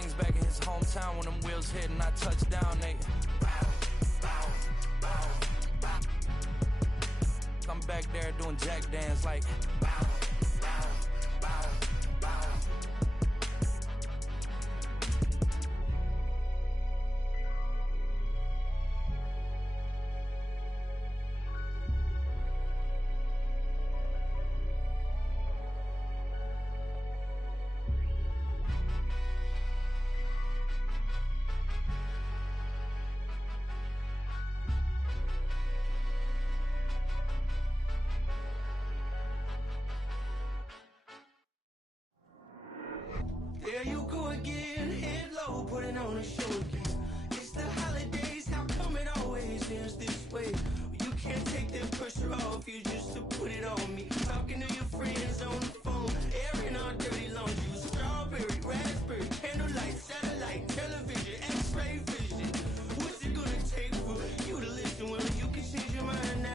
things back in his hometown when them wheels hit and I touch down, they I'm back there doing jack dance like there you go again, head low, putting on a show again. It's the holidays, how come it always ends this way? You can't take that pressure off you just to put it on me. Talking to your friends on the phone, airing our dirty laundry. Strawberry, raspberry, candlelight, satellite, television, x-ray vision. What's it gonna take for you to listen? Well, you can change your mind now.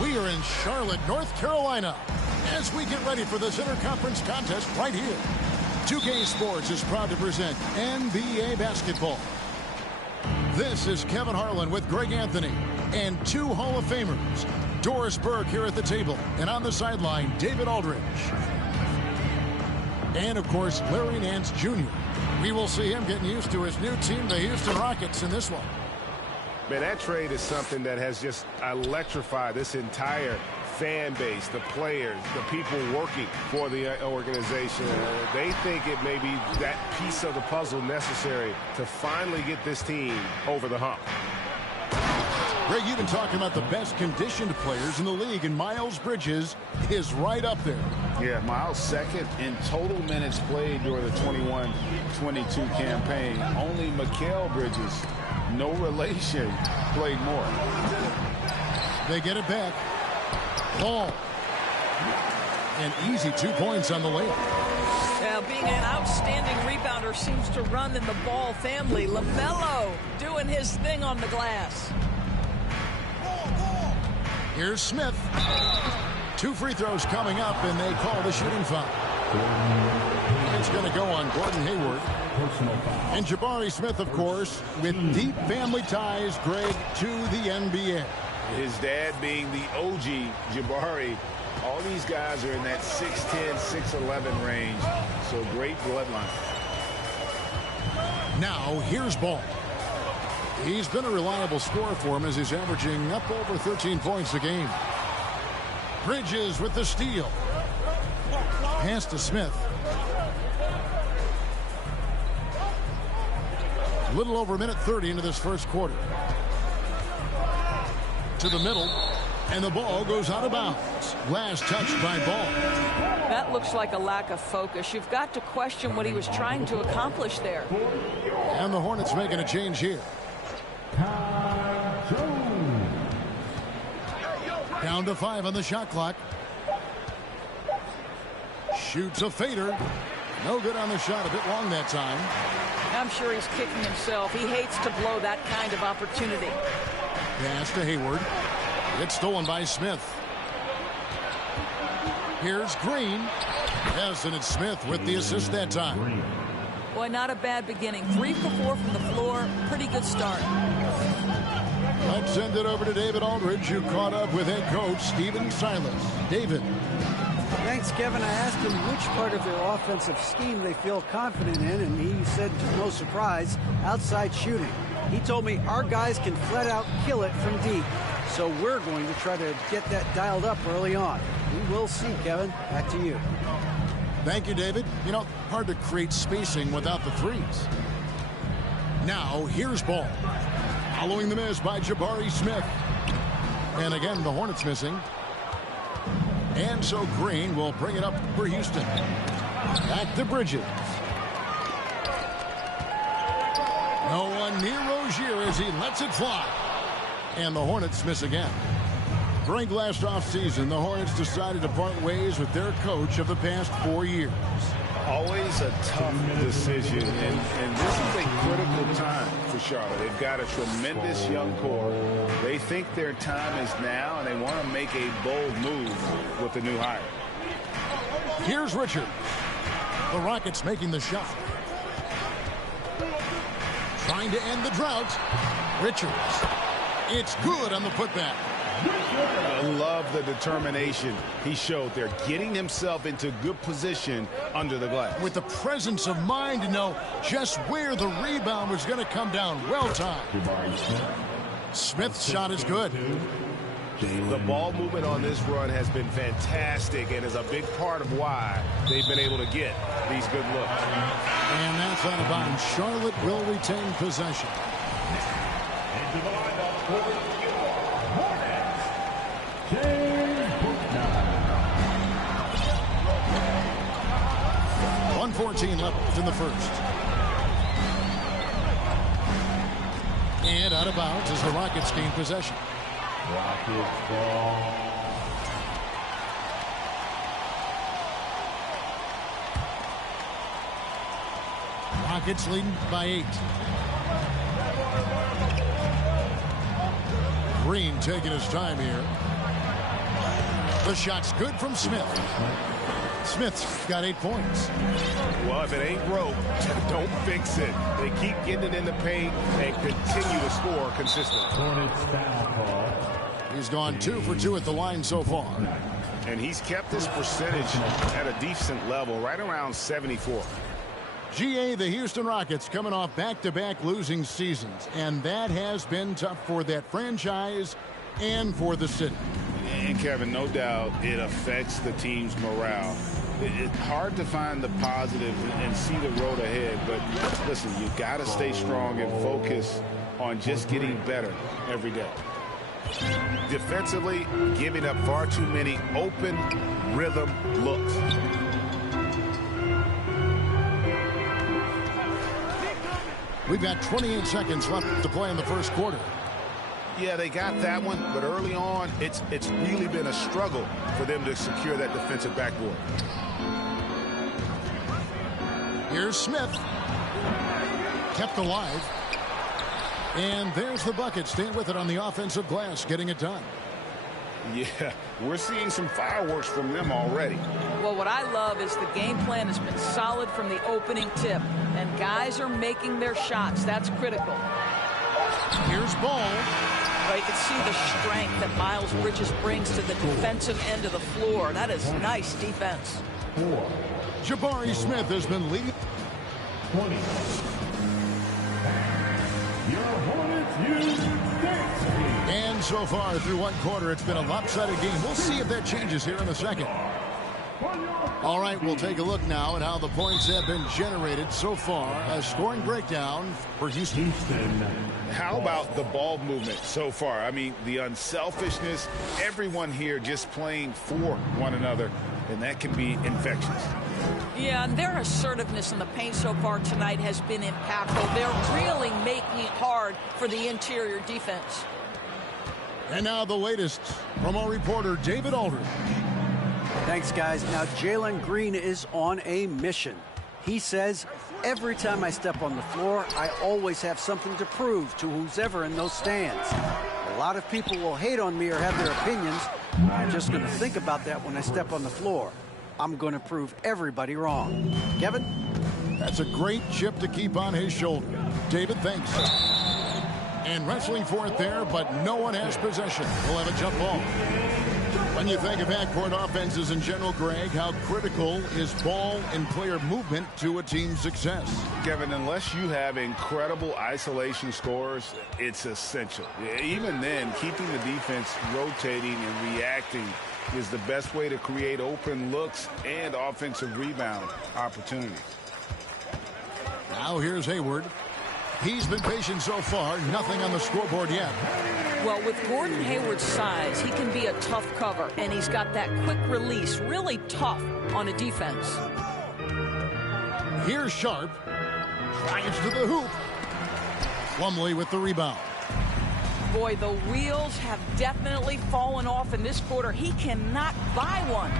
We are in Charlotte, North Carolina, as we get ready for this interconference contest right here. 2K Sports is proud to present NBA basketball. This is Kevin Harlan with Greg Anthony and two Hall of Famers, Doris Burke here at the table, and on the sideline, David Aldridge. And, of course, Larry Nance Jr. We will see him getting used to his new team, the Houston Rockets, in this one. Man, that trade is something that has just electrified this entire fan base, the players, the people working for the organization. They think it may be that piece of the puzzle necessary to finally get this team over the hump. Greg, you've been talking about the best conditioned players in the league, and Miles Bridges is right up there. Yeah, Miles second in total minutes played during the 21-22 campaign. Only Mikal Bridges, no relation, played more. They get it back. Ball. An easy 2 points on the layup. Now, being an outstanding rebounder seems to run in the Ball family. LaMelo doing his thing on the glass. Here's Smith. 2 free throws coming up, and they call the shooting foul. It's going to go on Gordon Hayward. And Jabari Smith, of course, with deep family ties, Greg, to the NBA. His dad being the OG Jabari. All these guys are in that 6'10", 6'11" range. So great bloodline. Now, here's Ball. He's been a reliable scorer for him as he's averaging up over 13 points a game. Bridges with the steal. Pass to Smith. little over a minute 30 into this first quarter. To the middle, and the ball goes out of bounds. Last touched by Ball. That looks like a lack of focus. You've got to question what he was trying to accomplish there. And the Hornets making a change here. Down to 5 on the shot clock. Shoots a fader. No good on the shot, a bit long that time. I'm sure he's kicking himself. He hates to blow that kind of opportunity. Pass to Hayward. It's stolen by Smith. Here's Green. Yes, and it's Smith with the assist that time. Boy, not a bad beginning. 3 for 4 from the floor. Pretty good start. Let's send it over to David Aldridge, who caught up with head coach Stephen Silas. David. Thanks, Kevin. I asked him which part of their offensive scheme they feel confident in, and he said, to no surprise, outside shooting. He told me our guys can flat out kill it from deep, so we're going to try to get that dialed up early on. We will see, Kevin. Back to you. Thank you, David. You know, hard to create spacing without the threes. Now, here's Ball. Following the miss by Jabari Smith. And again, the Hornets missing. And so Green will bring it up for Houston. Back to Bridges. No one near Rozier as he lets it fly. And the Hornets miss again. During last offseason, the Hornets decided to part ways with their coach of the past 4 years. Always a tough decision, and this is a critical time for Charlotte. They've got a tremendous young core. They think their time is now, and they want to make a bold move with the new hire. Here's Richard. The Rockets making the shot. Trying to end the drought. Richards. It's good on the putback. I love the determination he showed there, getting himself into good position under the glass. With the presence of mind to know just where the rebound was going to come down. Well timed. Smith's shot is good. The ball movement on this run has been fantastic and is a big part of why they've been able to get these good looks. And that's out of bounds. Charlotte will retain possession. Into the lineup for the Hornets, James Bouknight. 1:14 left in the first. And out of bounds as the Rockets gain possession. Rockets ball. Rockets leading by 8. Green taking his time here. The shot's good from Smith. Smith's got 8 points. Well, if it ain't broke, don't fix it. They keep getting it in the paint and continue to score consistently. Hornets foul call. He's gone 2 for 2 at the line so far. And he's kept this percentage at a decent level, right around 74. GA, the Houston Rockets coming off back-to-back losing seasons, and that has been tough for that franchise and for the city. And Kevin, no doubt it affects the team's morale. It's hard to find the positive and see the road ahead, but listen, you got to stay strong and focus on just getting better every day. Defensively, giving up far too many open rhythm looks. We've got 28 seconds left to play in the first quarter. Yeah, they got that one, but early on, it's really been a struggle for them to secure that defensive backboard. Here's Smith. Kept alive. And there's the bucket. Staying with it on the offensive glass, getting it done. Yeah, we're seeing some fireworks from them already. Well, what I love is the game plan has been solid from the opening tip, and guys are making their shots. That's critical. Here's Ball. Well, you can see the strength that Miles Bridges brings to the defensive end of the floor. That is nice defense. 4. Jabari Smith has been leading. 20. Your Hornets use density. And so far through one quarter, it's been a lopsided game. We'll see if that changes here in the second. All right, we'll take a look now at how the points have been generated so far. A scoring breakdown for Houston. How about the ball movement so far? I mean, the unselfishness, everyone here just playing for one another, and that can be infectious. Yeah, and their assertiveness in the paint so far tonight has been impactful. They're really making it hard for the interior defense. And now the latest from our reporter, David Aldridge. Thanks, guys. Now, Jalen Green is on a mission. He says, every time I step on the floor, I always have something to prove to who's ever in those stands. A lot of people will hate on me or have their opinions. I'm just going to think about that when I step on the floor. I'm going to prove everybody wrong. Kevin? That's a great chip to keep on his shoulder. David, thanks. And wrestling for it there, but no one has possession. We'll have a jump ball. When you think of half-court offenses in general, Greg, how critical is ball and player movement to a team's success? Kevin, unless you have incredible isolation scores, it's essential. Even then, keeping the defense rotating and reacting is the best way to create open looks and offensive rebound opportunities. Now here's Hayward. He's been patient so far. Nothing on the scoreboard yet. Well, with Gordon Hayward's size, he can be a tough cover, and he's got that quick release, really tough on a defense. Here's Sharp. Drives to the hoop. Plumlee with the rebound. Boy, the wheels have definitely fallen off in this quarter. He cannot buy one.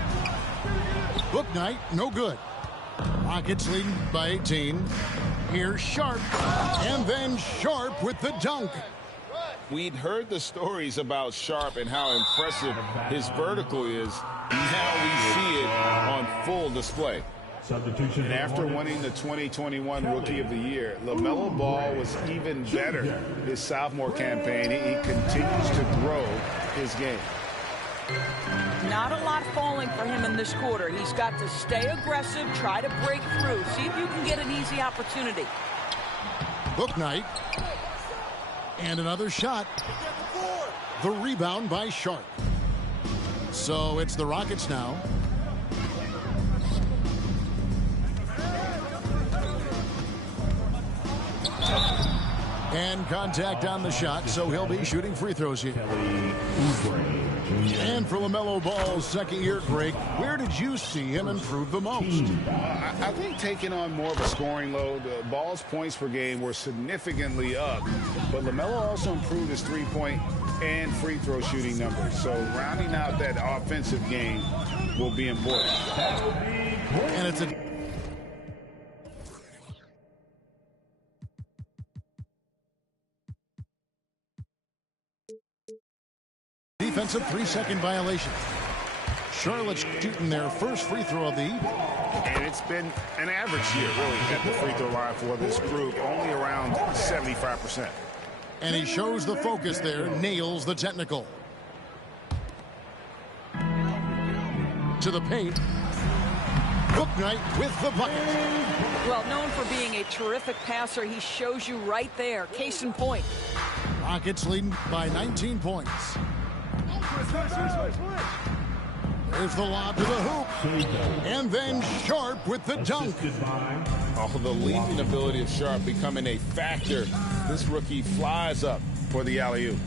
Bouknight, no good. Rockets leading by 18. Here's Sharp. And then Sharp with the dunk. We'd heard the stories about Sharp and how impressive his vertical is. Now we see it on full display. And after winning the 2021 Rookie of the Year, LaMelo Ball was even better his sophomore campaign. He continues to grow his game. Not a lot falling for him in this quarter. He's got to stay aggressive, try to break through, see if you can get an easy opportunity. Bouknight. And another shot. The rebound by Sharp. So it's the Rockets now. And contact on the shot, so he'll be shooting free throws here. And for LaMelo Ball's second year, Greg, where did you see him improve the most? I think taking on more of a scoring load. Ball's points per game were significantly up, but LaMelo also improved his three-point and free throw shooting numbers. So rounding out that offensive game will be important. And it's a defensive 3-second violation. Charlotte's shooting their first free throw of the evening. And it's been an average year, really, at the free throw line for this group, only around 75%. And he shows the focus there, nails the technical. To the paint. Bouknight with the bucket. Well, known for being a terrific passer, he shows you right there. Case in point. Rockets leading by 19 points. There's the lob to the hoop. And then Sharp with the dunk. Oh, the leaping ability of Sharp becoming a factor. This rookie flies up for the alley-oop.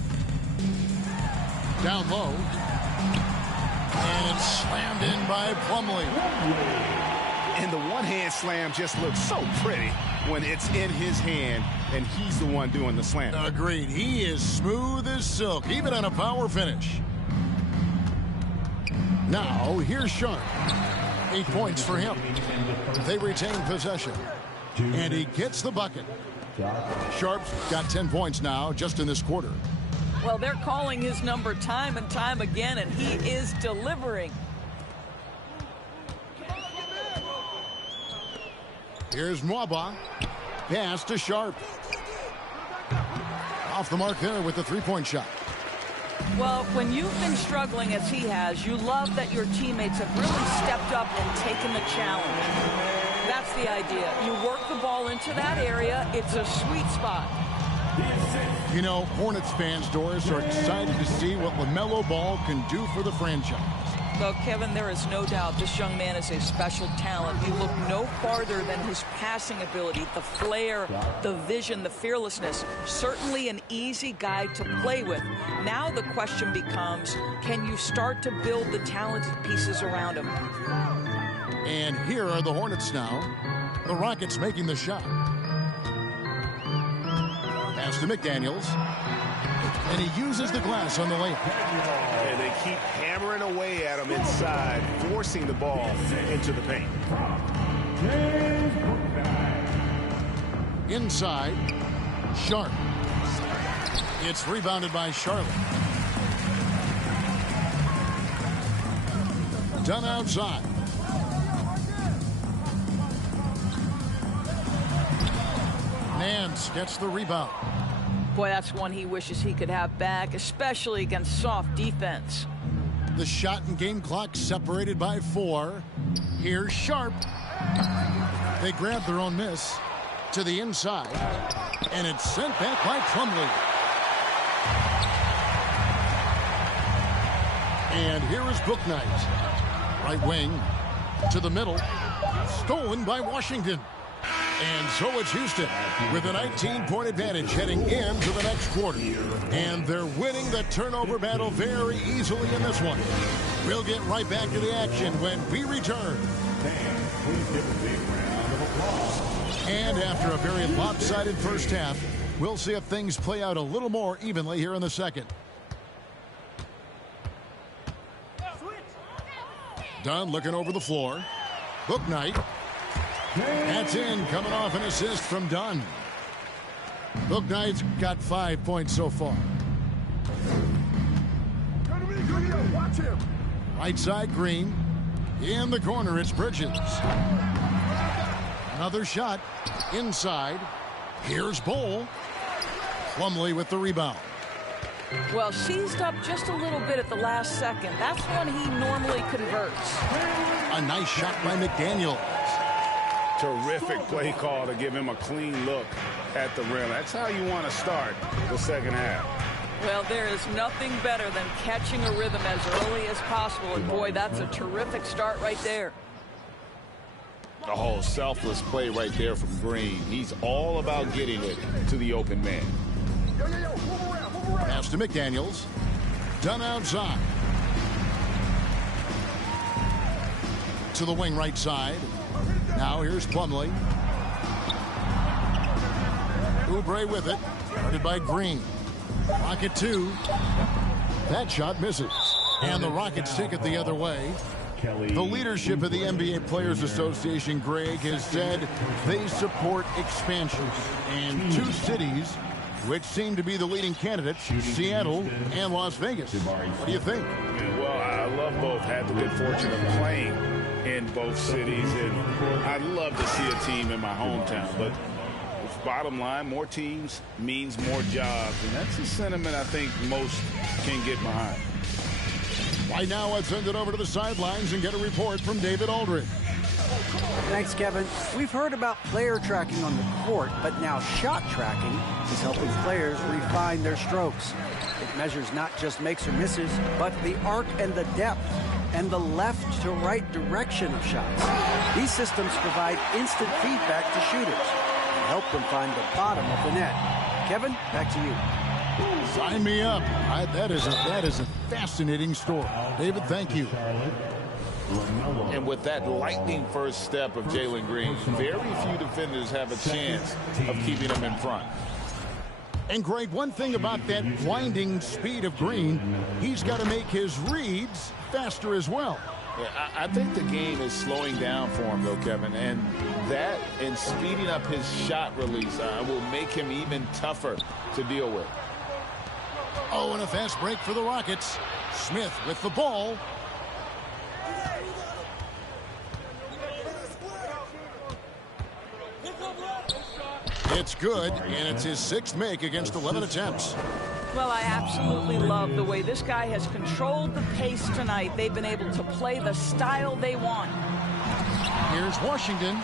Down low. And it's slammed in by Plumlee. And the one-hand slam just looks so pretty when it's in his hand and he's the one doing the slam. Agreed. He is smooth as silk, even on a power finish. Now, here's Sharp. 8 points for him. They retain possession. And he gets the bucket. Sharp's got 10 points now just in this quarter. Well, they're calling his number time and time again, and he is delivering. Here's Mwaba. Pass to Sharp. Off the mark there with the three-point shot. Well, when you've been struggling as he has, you love that your teammates have really stepped up and taken the challenge. That's the idea. You work the ball into that area. It's a sweet spot. You know, Hornets fans, Doris, are excited to see what LaMelo Ball can do for the franchise. Well, Kevin, there is no doubt this young man is a special talent. You look no farther than his passing ability, the flair, the vision, the fearlessness. Certainly an easy guy to play with. Now the question becomes, can you start to build the talented pieces around him? And here are the Hornets now. The Rockets making the shot. Pass to McDaniels. And he uses the glass on the layup. And they keep hammering away at him inside, forcing the ball into the paint. Inside, Sharp. It's rebounded by Charlotte. Done outside. Nance gets the rebound. Boy, that's one he wishes he could have back, especially against soft defense. The shot and game clock separated by 4. Here's Sharp. They grab their own miss to the inside, and it's sent back by Plumlee. And here is Bouknight. Right wing to the middle. Stolen by Washington. And so it's Houston with a 19-point advantage heading into the next quarter. And they're winning the turnover battle very easily in this one. We'll get right back to the action when we return. And after a very lopsided first half, we'll see if things play out a little more evenly here in the second. Dunn looking over the floor. Bouknight. That's in, coming off an assist from Dunn. Bouknight's got 5 points so far. Right side, Green. In the corner, it's Bridges. Another shot inside. Here's Bol. Plumlee with the rebound. Well, seized up just a little bit at the last second. That's when he normally converts. A nice shot by McDaniels. Terrific play call to give him a clean look at the rim. That's how you want to start the second half. Well, there is nothing better than catching a rhythm as early as possible. And boy, that's a terrific start right there. The whole selfless play right there from Green. He's all about getting it to the open man. Pass to McDaniels. Done outside. To the wing right side. Now here's Plumlee. Oubre with it. Guarded by Green. Rocket 2. That shot misses. And the Rockets take it the other way. The leadership of the NBA Players Association, Greg, has said they support expansion. And 2 cities which seem to be the leading candidates, Seattle and Las Vegas. What do you think? Well, I love both. Had the good fortune of playing in both cities, and I'd love to see a team in my hometown. But bottom line, more teams means more jobs, and that's a sentiment I think most can get behind. Right now, let's send it over to the sidelines and get a report from David Aldridge. Thanks, Kevin. We've heard about player tracking on the court, but now shot tracking is helping players refine their strokes. It measures not just makes or misses, but the arc and the depth and the left to right direction of shots. These systems provide instant feedback to shooters and help them find the bottom of the net. Kevin, back to you. Sign me up. That is a fascinating story. David, thank you. And with that lightning first step of Jalen Green, very few defenders have a chance of keeping him in front. And Greg, one thing about that blinding speed of Green, he's got to make his reads faster as well. Yeah, I think the game is slowing down for him, though, Kevin, and that and speeding up his shot release will make him even tougher to deal with. Oh, and a fast break for the Rockets. Smith with the ball. It's good, and it's his 6th make against 11 attempts. Well, I absolutely love the way this guy has controlled the pace tonight. They've been able to play the style they want. Here's Washington.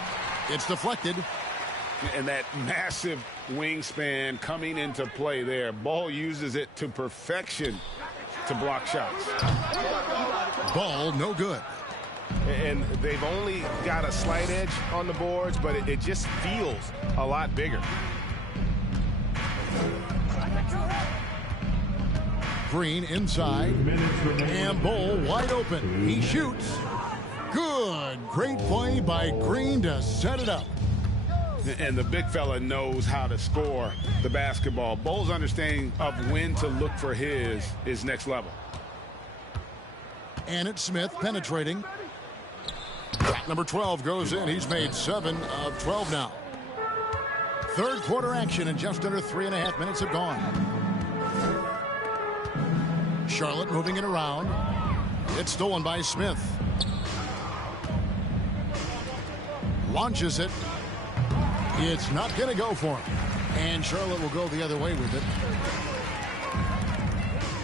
It's deflected. And that massive wingspan coming into play there. Ball uses it to perfection to block shots. Ball no good. And they've only got a slight edge on the boards, but it just feels a lot bigger. Green inside. And Bol wide open. He shoots. Good. Great play by Green to set it up. And the big fella knows how to score the basketball. Bol's understanding of when to look for his is next level. And it's Smith penetrating. Number 12 goes in. He's made 7 of 12 now. Third quarter action, and just under 3.5 minutes have gone. Charlotte moving it around. It's stolen by Smith. Launches it. It's not going to go for him. And Charlotte will go the other way with it.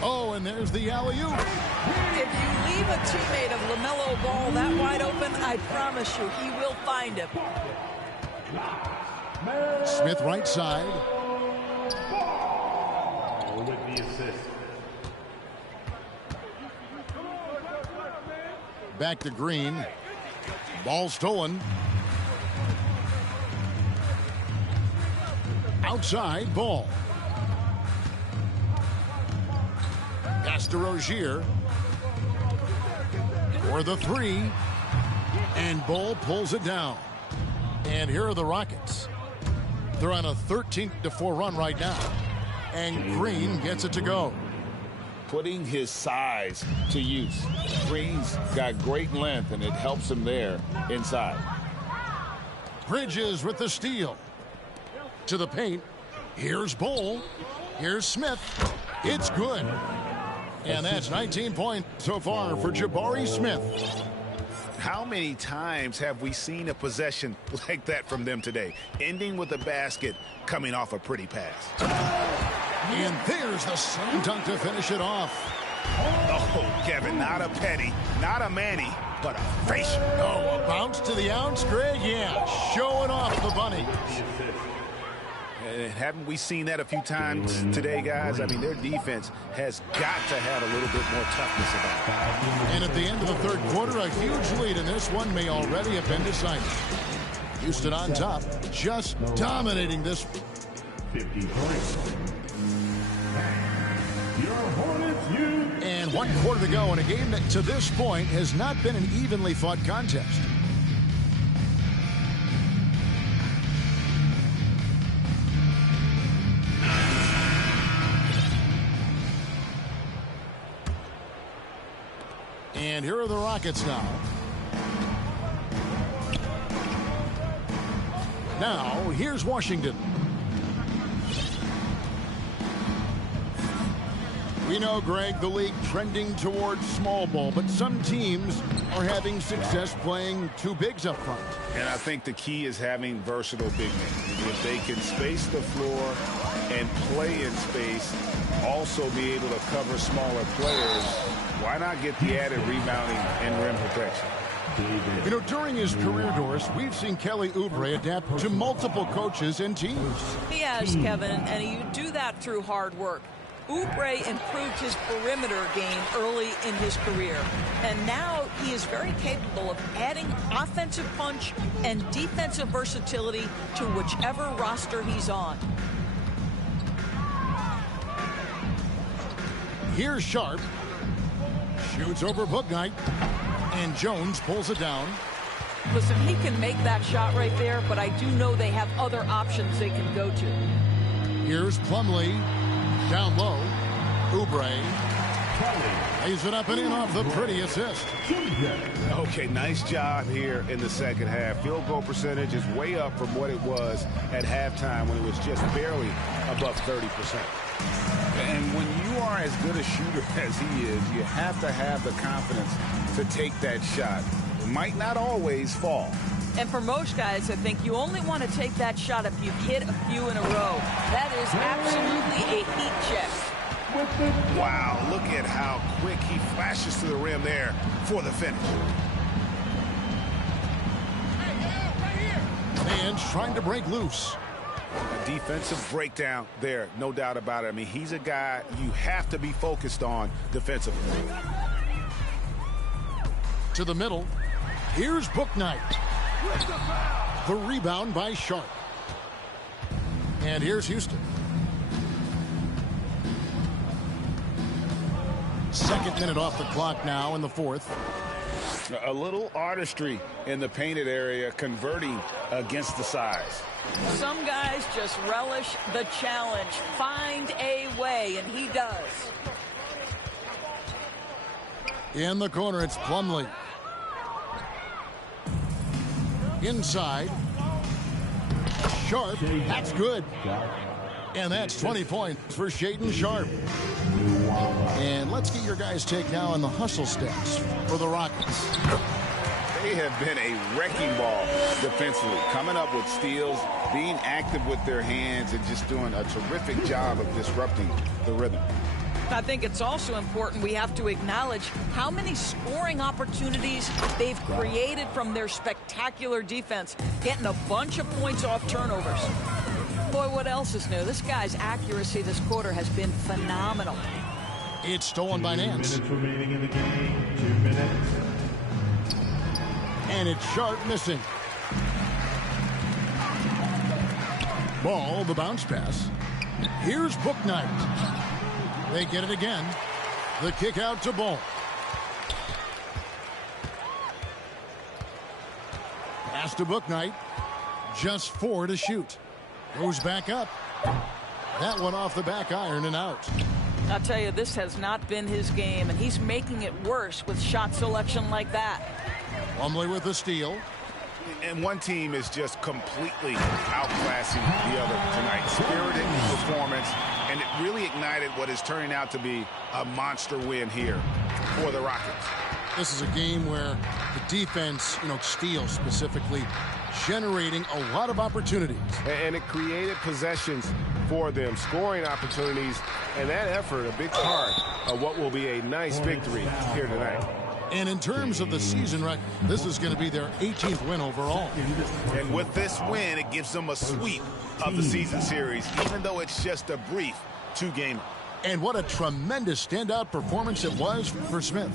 Oh, and there's the alley-oop. If you leave a teammate of LaMelo Ball that wide open, I promise you, he will find him. Smith right side. With the assist. Back to Green. Ball stolen. Outside, Ball. Pass to Rozier. For the 3. And Ball pulls it down. And here are the Rockets. They're on a 13-4 run right now. And Green gets it to go. Putting his size to use. Green's got great length, and it helps him there inside. Bridges with the steal. To the paint. Here's Bol. Here's Smith. It's good. And that's 19 points so far for Jabari Smith. How many times have we seen a possession like that from them today? Ending with a basket, coming off a pretty pass. And there's the slam dunk to finish it off. Oh, Kevin, not a Petty, not a Manny, but a facial. Oh, a bounce to the ounce, Greg? Yeah, showing off the bunny. Haven't we seen that a few times today, guys? I mean, their defense has got to have a little bit more toughness about it. And at the end of the third quarter, a huge lead in this one may already have been decided. Houston on top, just dominating this. 50 points. Your Hornets, and 1 quarter to go in a game that to this point has not been an evenly fought contest. And here are the Rockets now. Now, here's Washington. We know, Greg, the league trending towards small ball, but some teams are having success playing two bigs up front. And I think the key is having versatile big men. If they can space the floor and play in space, also be able to cover smaller players, why not get the added rebounding and rim protection? You know, during his career, Doris, we've seen Kelly Oubre adapt to multiple coaches and teams. He has, Kevin, and you do that through hard work. Oubre improved his perimeter game early in his career, and now he is very capable of adding offensive punch and defensive versatility to whichever roster he's on. Here's Sharp. Shoots over Bouknight. And Jones pulls it down. Listen, he can make that shot right there, but I do know they have other options they can go to. Here's Plumlee. Down low. Oubre. Lays it up and in off the pretty assist. Okay, nice job here in the second half. Field goal percentage is way up from what it was at halftime when it was just barely above 30%. And when you are as good a shooter as he is, you have to have the confidence to take that shot. It might not always fall. And for most guys, I think you only want to take that shot if you've hit a few in a row. That is absolutely a heat check. Wow, look at how quick he flashes to the rim there for the finish. And trying to break loose. A defensive breakdown there, no doubt about it. I mean, he's a guy you have to be focused on defensively. To the middle. Here's Bouknight. The rebound by Sharp. And here's Houston. Second minute off the clock now in the fourth. A little artistry in the painted area, converting against the size. Some guys just relish the challenge. Find a way, and he does. In the corner, it's Plumlee. Inside. Sharp. That's good. And that's 20 points for Shaedon Sharp. And let's get your guys' take now on the hustle stats for the Rockets. They have been a wrecking ball defensively, coming up with steals, being active with their hands, and just doing a terrific job of disrupting the rhythm. I think it's also important we have to acknowledge how many scoring opportunities they've created from their spectacular defense, getting a bunch of points off turnovers. Boy, what else is new? This guy's accuracy this quarter has been phenomenal. It's stolen by Nance. 2 minutes remaining in the game. 2 minutes. And it's Sharp missing. Ball, the bounce pass. Here's Bouknight. They get it again. The kick out to Ball. Pass to Bouknight. Just 4 to shoot. Goes back up. That one off the back iron and out. I'll tell you, this has not been his game, and he's making it worse with shot selection like that. Plumlee with the steal. And one team is just completely outclassing the other tonight. Spirited performance, and it really ignited what is turning out to be a monster win here for the Rockets. This is a game where the defense, steals specifically, generating a lot of opportunities. And it created possessions for them, scoring opportunities, and that effort, a big part of what will be a nice victory here tonight. And in terms of the season record, this is going to be their 18th win overall. And with this win, it gives them a sweep of the season series, even though it's just a brief 2-game. And what a tremendous standout performance it was for Smith.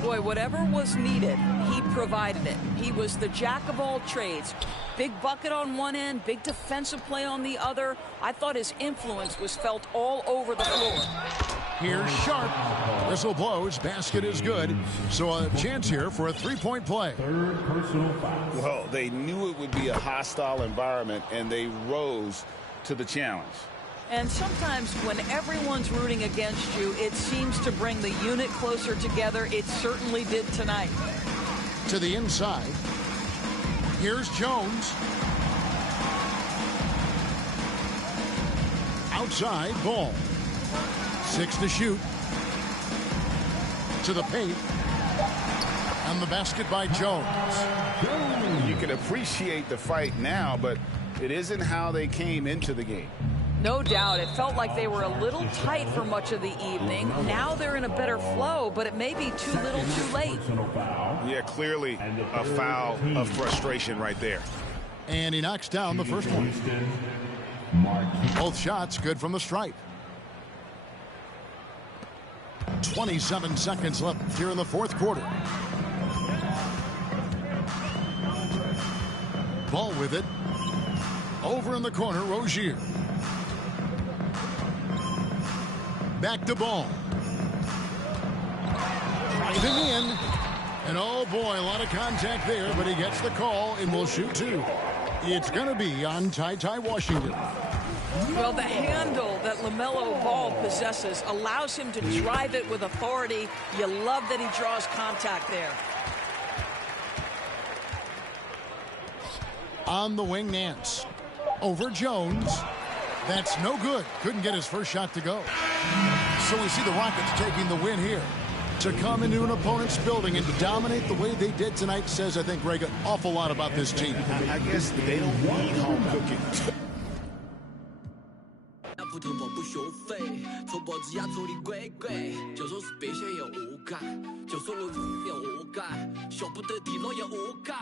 Boy, whatever was needed, he provided it. He was the jack of all trades. Big bucket on one end, big defensive play on the other. I thought his influence was felt all over the floor. Here's Sharp. Whistle blows. Basket is good. So a chance here for a three-point play. Third personal foul. Well, they knew it would be a hostile environment, and they rose to the challenge. And sometimes when everyone's rooting against you, it seems to bring the unit closer together. It certainly did tonight. To the inside. Here's Jones. Outside, Ball. 6 to shoot. To the paint. And the basket by Jones. You can appreciate the fight now, but it isn't how they came into the game. No doubt. It felt like they were a little tight for much of the evening. Now they're in a better flow, but it may be too little too late. Yeah, clearly a foul of frustration right there. And he knocks down the first one. Both shots good from the stripe. 27 seconds left here in the fourth quarter. Ball with it. Over in the corner, Rozier. Back to Ball. Driving in. And oh boy, a lot of contact there, but he gets the call and will shoot 2. It's going to be on Ty Washington. Well, the handle that LaMelo Ball possesses allows him to drive it with authority. You love that he draws contact there. On the wing, Nance. Over Jones. That's no good. Couldn't get his first shot to go. So we see the Rockets taking the win here. To come into an opponent's building and to dominate the way they did tonight says, I think, Greg, an awful lot about this team. I guess they don't need home cooking. 不疼我不收费，从脖子压头里贵贵，就算是别想也无解，就算我也无解，想不得地牢也无解，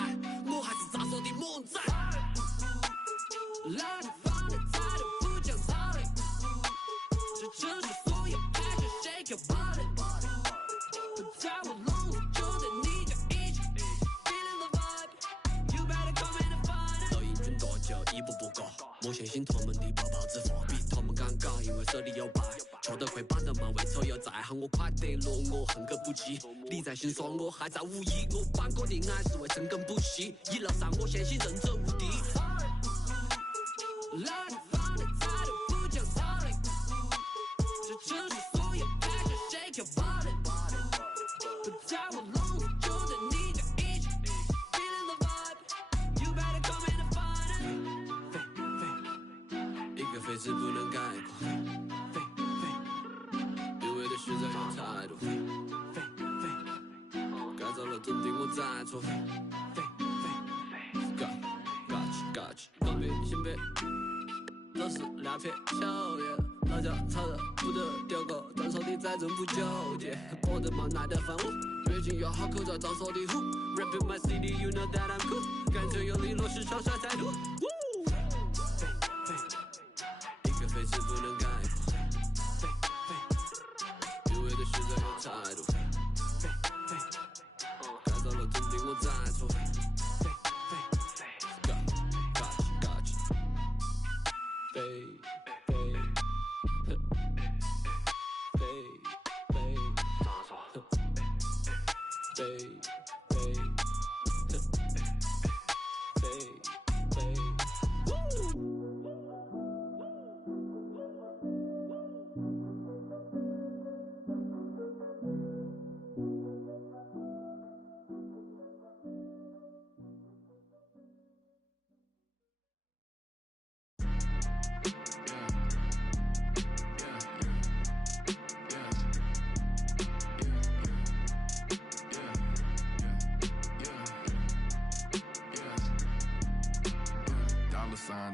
我还是扎手的猛仔。来放的菜都不讲道理，这城市所有爱着谁可 body， 在我笼子就在你家一起我相信他们的泡泡之花比他们更高，因为手里有牌，吃得快绑得慢，为仇又再喊我快得落，我恨个不羁。你在心酸，我还在无意，我反过的爱是为深耕不息。一路上我相信人者无敌。来自方的态度不讲道理，这城市所有 passion shake your body， 不在我笼子就在你的一起 ，feeling the vibe，you better come in and find it。一个飞字不能概括，对味的实在有态度，改造了真的我在错。Gotcha， 东北新北。都是两片秋叶，老家吵得不得丢狗，转手的再真不纠结，我的忙耐得烦我，最近有好口罩招手的虎 ，Rapping my city you know that I'm cool， 感觉有力落实长沙态度，一个飞字不能概括，对味的实在有态度，改造了真的我在错。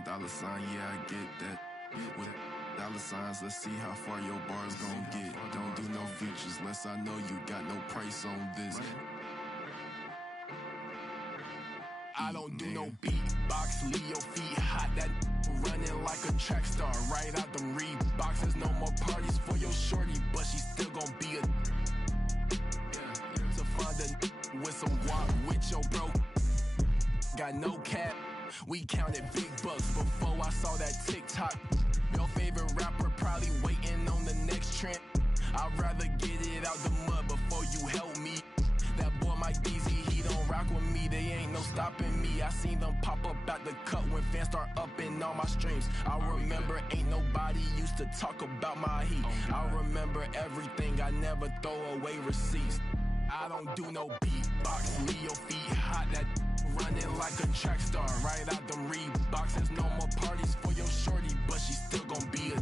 Dollar sign, yeah, I get that. With dollar signs, let's see how far your bar's gon' get. Don't do no features, unless I know you got no price on this. I don't do no beatbox, leave your feet hot. That running like a track star, right out them Reeboks. There's no more parties for your shorty, but she still gon' be a to find a with some guap with your bro. Got no cap. We counted big bucks before I saw that TikTok. Your favorite rapper probably waiting on the next trend. I'd rather get it out the mud before you help me. That boy Mike DZ, he don't rock with me. They ain't no stopping me. I seen them pop up out the cut when fans start upping all my streams. I remember ain't nobody used to talk about my heat. I remember everything. I never throw away receipts. I don't do no beatbox, leave your feet hot. That running like a track star, right out them Reeboks. There's no more parties for your shorty, but she still gon' be a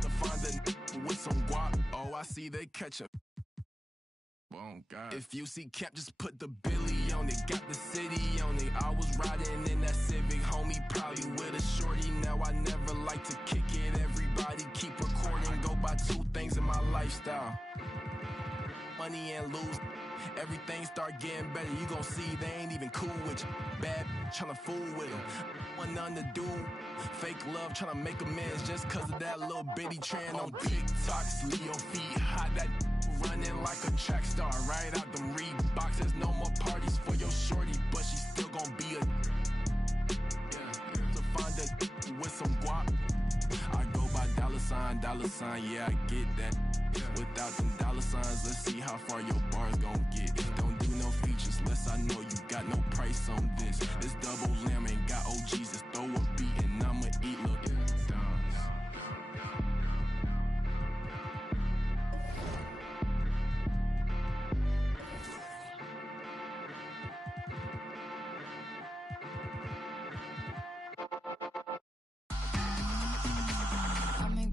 to find a with some guap. Oh, I see they catch up. Oh God. If you see Cap, just put the Billy on it. Got the city on it. I was riding in that Civic, homie, probably with a shorty. Now I never like to kick it. Everybody keep recording. Go by two things in my lifestyle: money and lose. Everything start getting better, you gon' see they ain't even cool with you. Bad tryna fool with them. Want nothing to do. Fake love tryna make amends just cause of that little bitty trend on TikTok. Leave your feet hot, that running like a track star, right out them Reeboks. There's no more parties for your shorty, but she still gon' be a to find a with some guap. I go by dollar sign, yeah, I get that. Without them dollar signs, let's see how far your bar's gon' get. Don't do no features, unless I know you got no price on this. This double lamb ain't got OGs, just throw a beat and I'ma eat, look.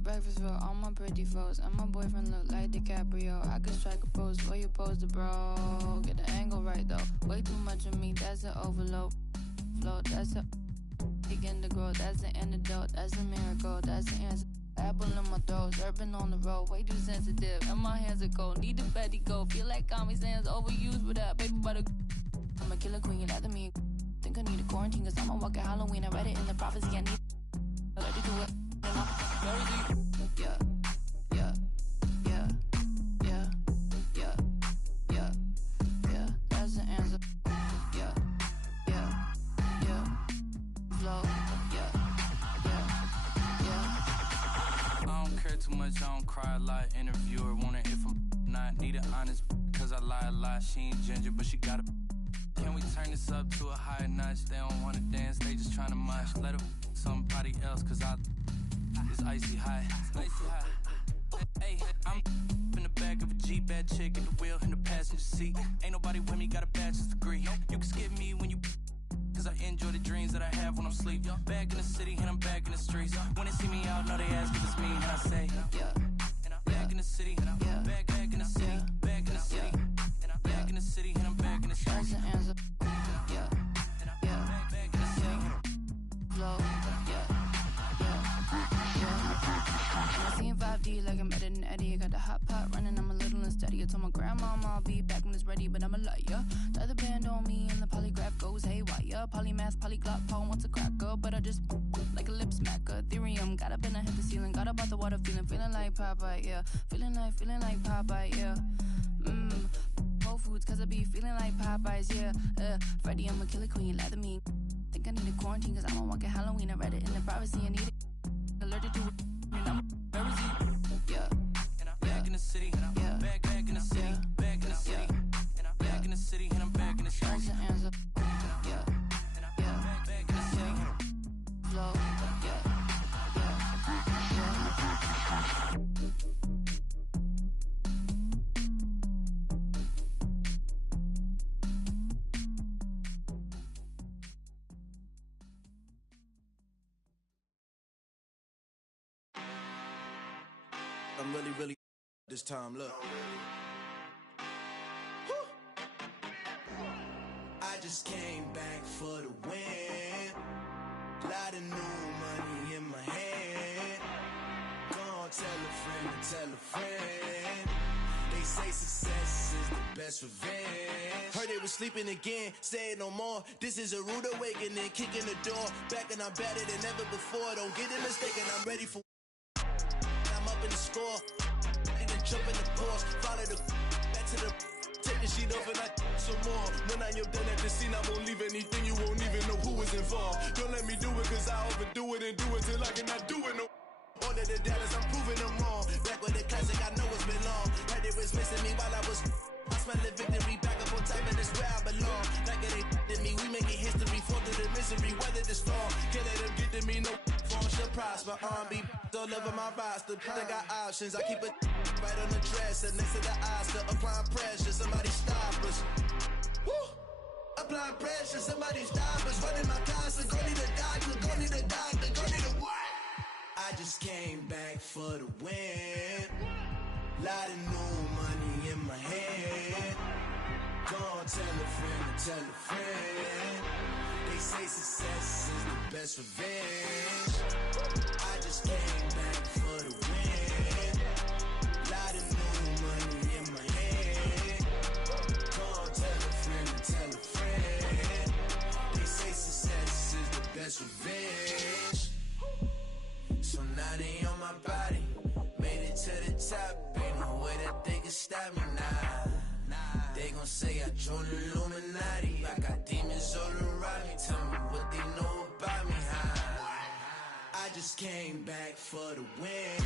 Breakfast for all my pretty foes, and my boyfriend look like DiCaprio. I could strike a pose for you pose the bro. Get the angle right though. Way too much of me, that's an overload. Flow, that's a begin to grow. That's the antidote. That's a miracle. That's the answer. Apple in my throat, urban on the road, way too sensitive. And my hands are cold. Need the fatty go. Feel like Kami Sands overused with that baby butter. I'm a killer queen, you like me. Think I need a quarantine, cause I'm a walking Halloween. I read it in the prophecy. I need to do it. Yeah, yeah, yeah, yeah, yeah, yeah, yeah, that's the answer. Yeah, yeah, yeah, flow. care too much, I don't cry a lot. Interviewer wondering if I'm not. Need an honest cause I lie a lot. She ain't ginger, but she got a. Can we turn this up to a higher notch? They don't wanna dance, they just tryna mosh. Let her somebody else, cause it's icy hot. Icy hot. Hey, I'm in the back of a Jeep, bad chick at the wheel in the passenger seat. Ain't nobody with me, got a bachelor's degree. You can skip me when you, cause I enjoy the dreams that I have when I'm asleep. Back in the city and I'm back in the streets. When they see me out, know they ask if it's me, and I say, yeah. And I'm back in the city, and I'm back in the city, back in the city, and I'm back in the city, and I'm back in the streets. Yeah, yeah, Back in the city. flow, yeah. I'm seeing 5D like I'm better than Eddie. I got the hot pot running, I'm a little unsteady. I told my grandma I'll be back when it's ready, but I'm a liar. The other band on me and the polygraph goes haywire. Polymath, polyglot, Paul wants a cracker, but I just like a lip smacker. Ethereum, got up and I hit the ceiling, got up out the water, feeling like Popeye, yeah. Feeling like Popeye, yeah. Whole Foods, cause I be feeling like Popeyes, yeah. Freddie, I'm a killer queen, lie to me. Think I need a quarantine, cause I don't walk at Halloween. I read it in the privacy, I need it. Allergic to it, and I'm very yeah. And I'm back in the city, and I'm back in the city, back in the city, and I'm back in the city, and I'm back in the streets. Yeah, yeah, Back in the city. flow, yeah. I'm really this time, look. I just came back for the win. Lot of new money in my hand. Gonna tell a friend to tell a friend. They say success is the best revenge. Heard they was sleeping again, say no more. This is a rude awakening, kicking the door. Back and I'm better than ever before. Don't get it mistaken, I'm ready for. I'm up in the score. And then jump in the course. Follow the back to the. Take the sheet off and I some more. When I am done at the scene, I won't leave anything. You won't even know who is involved. Don't let me do it, cause I overdo it and do it till I cannot do it no. All of the doubters, I'm proving them wrong. Back with the classic, I know it's been long. Heard they was missing me while I was. I smell the victory, back up on top, and it's where I belong. Like it ain't to me, we making history, fall through the misery, weather the storm. Can't let them get to me, no form should prosper. R&B all over my roster, I got options. I keep it right on the dresser, next to the Oscar, applying pressure. Somebody stop us. Woo! Applying pressure, somebody stop us. Running my constant, go need a doctor, go need a doctor, go need a what? I just came back for the win. Lot of new money in my hand. Gonna tell a friend to tell a friend. They say success is the best revenge. I just came back for the win. Lot of new money in my hand. Gonna tell a friend to tell a friend. They say success is the best revenge. So now they on my body. Made it to the top. Ain't no way that they can stop me now. They gon' say I joined the Illuminati. I got demons all around me. Tell me what they know about me, huh? I just came back for the win.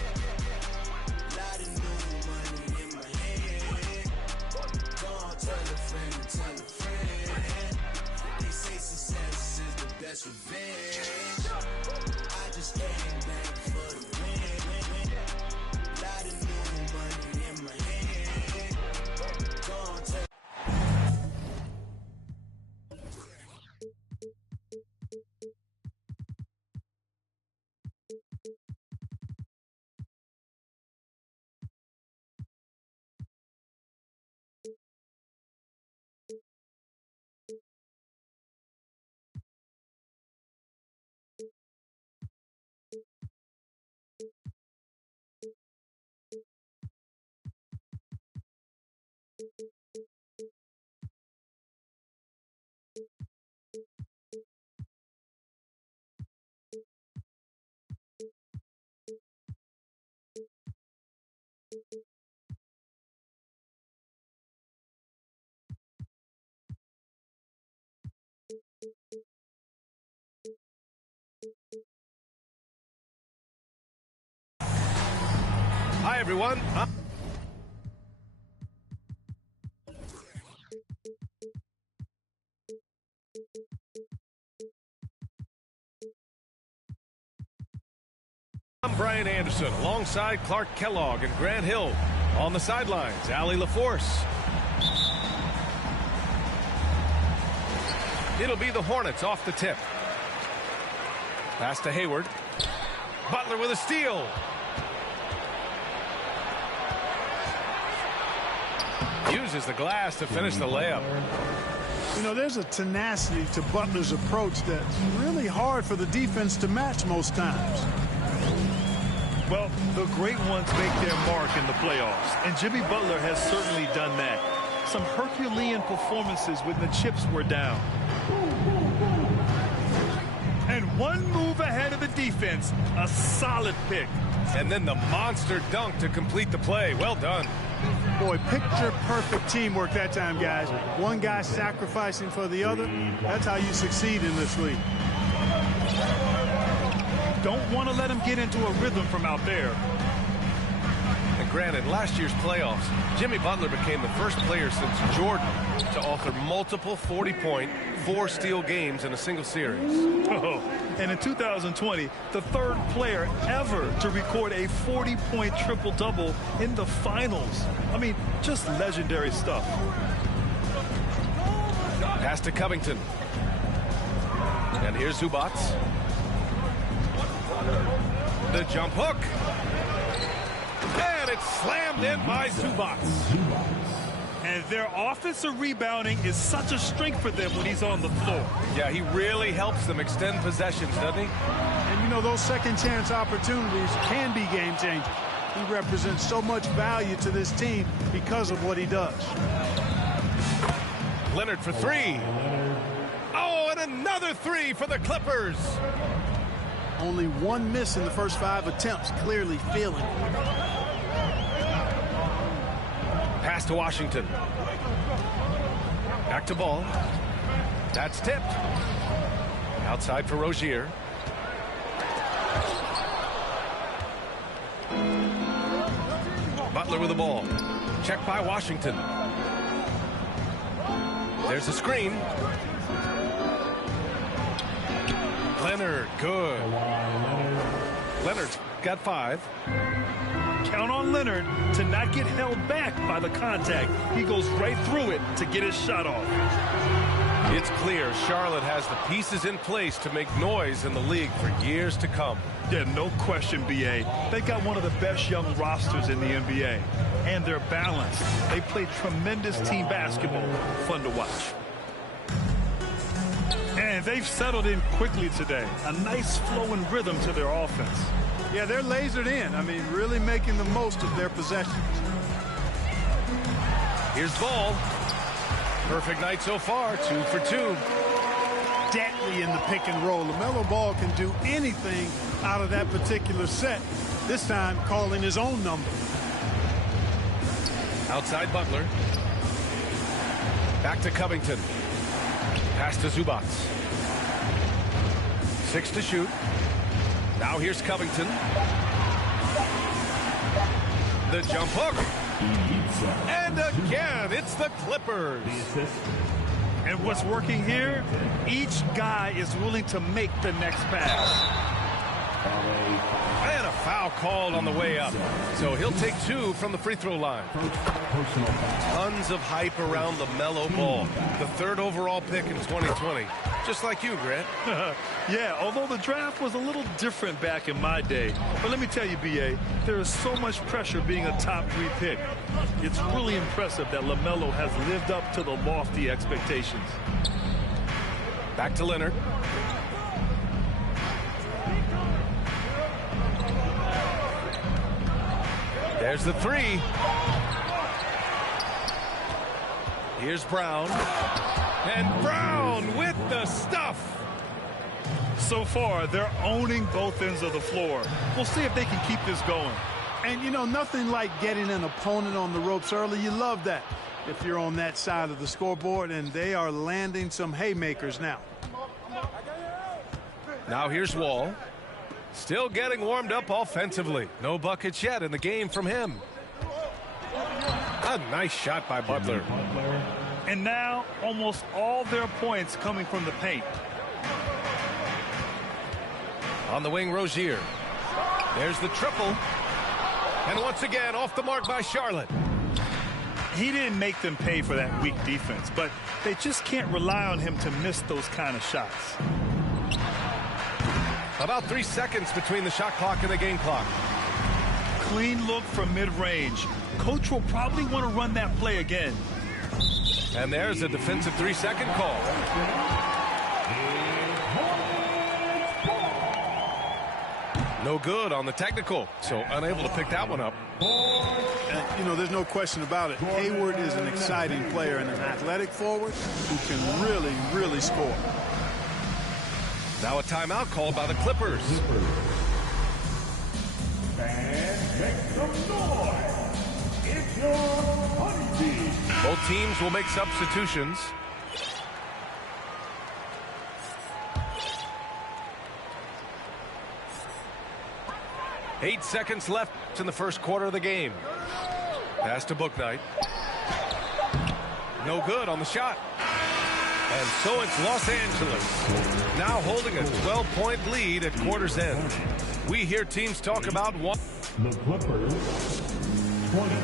Lot of new money in my hand. Gonna tell a friend to tell a friend. They say success is the best revenge. I just came back for the win. Lot of new money in my hand. Gonna tell. Hi, everyone. I'm Brian Anderson alongside Clark Kellogg and Grant Hill. On the sidelines, Allie LaForce. It'll be the Hornets off the tip. Pass to Hayward. Butler with a steal. Uses the glass to finish the layup. You know, there's a tenacity to Butler's approach that's really hard for the defense to match most times. Well, the great ones make their mark in the playoffs, and Jimmy Butler has certainly done that. Some Herculean performances when the chips were down. And one move ahead of the defense, a solid pick. And then the monster dunk to complete the play. Well done. Boy, picture-perfect teamwork that time, guys. One guy sacrificing for the other. That's how you succeed in this league. Don't want to let him get into a rhythm from out there. And granted, last year's playoffs, Jimmy Butler became the first player since Jordan to author multiple 40-point, 4-steal games in a single series. Oh, and in 2020, the third player ever to record a 40-point triple-double in the finals. I mean, just legendary stuff. Pass to Covington. And here's Zubac. The jump hook. And it's slammed in by Zubac. And their offensive rebounding is such a strength for them when he's on the floor. Yeah, he really helps them extend possessions, doesn't he? And, you know, those second-chance opportunities can be game-changing. He represents so much value to this team because of what he does. Leonard for three. Oh, and another three for the Clippers. Only one miss in the first 5 attempts, clearly feeling it. Pass to Washington. Back to Ball. That's tipped. Outside for Rozier. Butler with the ball. Checked by Washington. There's a screen. Leonard, good. Leonard's got 5. Count on Leonard to not get held back by the contact. He goes right through it to get his shot off. It's clear Charlotte has the pieces in place to make noise in the league for years to come. Yeah, no question, B.A. They got one of the best young rosters in the NBA. And they're balanced. They play tremendous team basketball. Fun to watch. And they've settled in quickly today. A nice flow and rhythm to their offense. Yeah, they're lasered in. I mean, really making the most of their possessions. Here's Ball. Perfect night so far, 2 for 2. Deadly in the pick and roll. LaMelo Ball can do anything out of that particular set. This time, calling his own number. Outside Butler. Back to Covington. Pass to Zubac. 6 to shoot. Now here's Covington. The jump hook. And again, it's the Clippers. And what's working here? Each guy is willing to make the next pass. And a foul called on the way up. So he'll take 2 from the free throw line. Tons of hype around LaMelo Ball, the 3rd overall pick in 2020. Just like you, Grant. Yeah, although the draft was a little different back in my day. But let me tell you, B.A., there is so much pressure being a top 3 pick. It's really impressive that LaMelo has lived up to the lofty expectations. Back to Leonard. There's the 3. Here's Brown. And Brown with the stuff. So far, they're owning both ends of the floor. We'll see if they can keep this going. And, you know, nothing like getting an opponent on the ropes early. You love that if you're on that side of the scoreboard, and they are landing some haymakers now. Now here's Wall. Still getting warmed up offensively. No buckets yet in the game from him. A nice shot by Butler. And now almost all their points coming from the paint. On the wing, Rozier. There's the triple. And once again, off the mark by Charlotte. He didn't make them pay for that weak defense, but they just can't rely on him to miss those kind of shots. About 3 seconds between the shot clock and the game clock. Clean look from mid-range. Coach will probably want to run that play again. And there's a defensive 3-second call. No good on the technical, so unable to pick that one up. You know, there's no question about it. Hayward is an exciting player and an athletic forward who can really, really score. Now a timeout called by the Clippers. And make some noise. It's your Honeybee. Both teams will make substitutions. Eight seconds left in the first quarter of the game. Pass to Bouknight. No good on the shot. And so it's Los Angeles, now holding a 12-point lead at quarter's end. We hear teams talk about one. The Clippers, 20.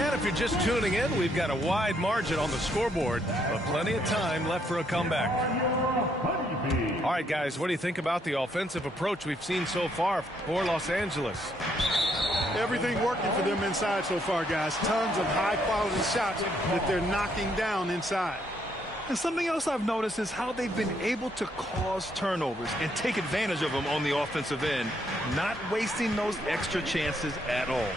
And if you're just tuning in, we've got a wide margin on the scoreboard, but plenty of time left for a comeback. All right, guys, what do you think about the offensive approach we've seen so far for Los Angeles? Everything working for them inside so far, guys. Tons of high-quality shots that they're knocking down inside. And something else I've noticed is how they've been able to cause turnovers and take advantage of them on the offensive end, not wasting those extra chances at all.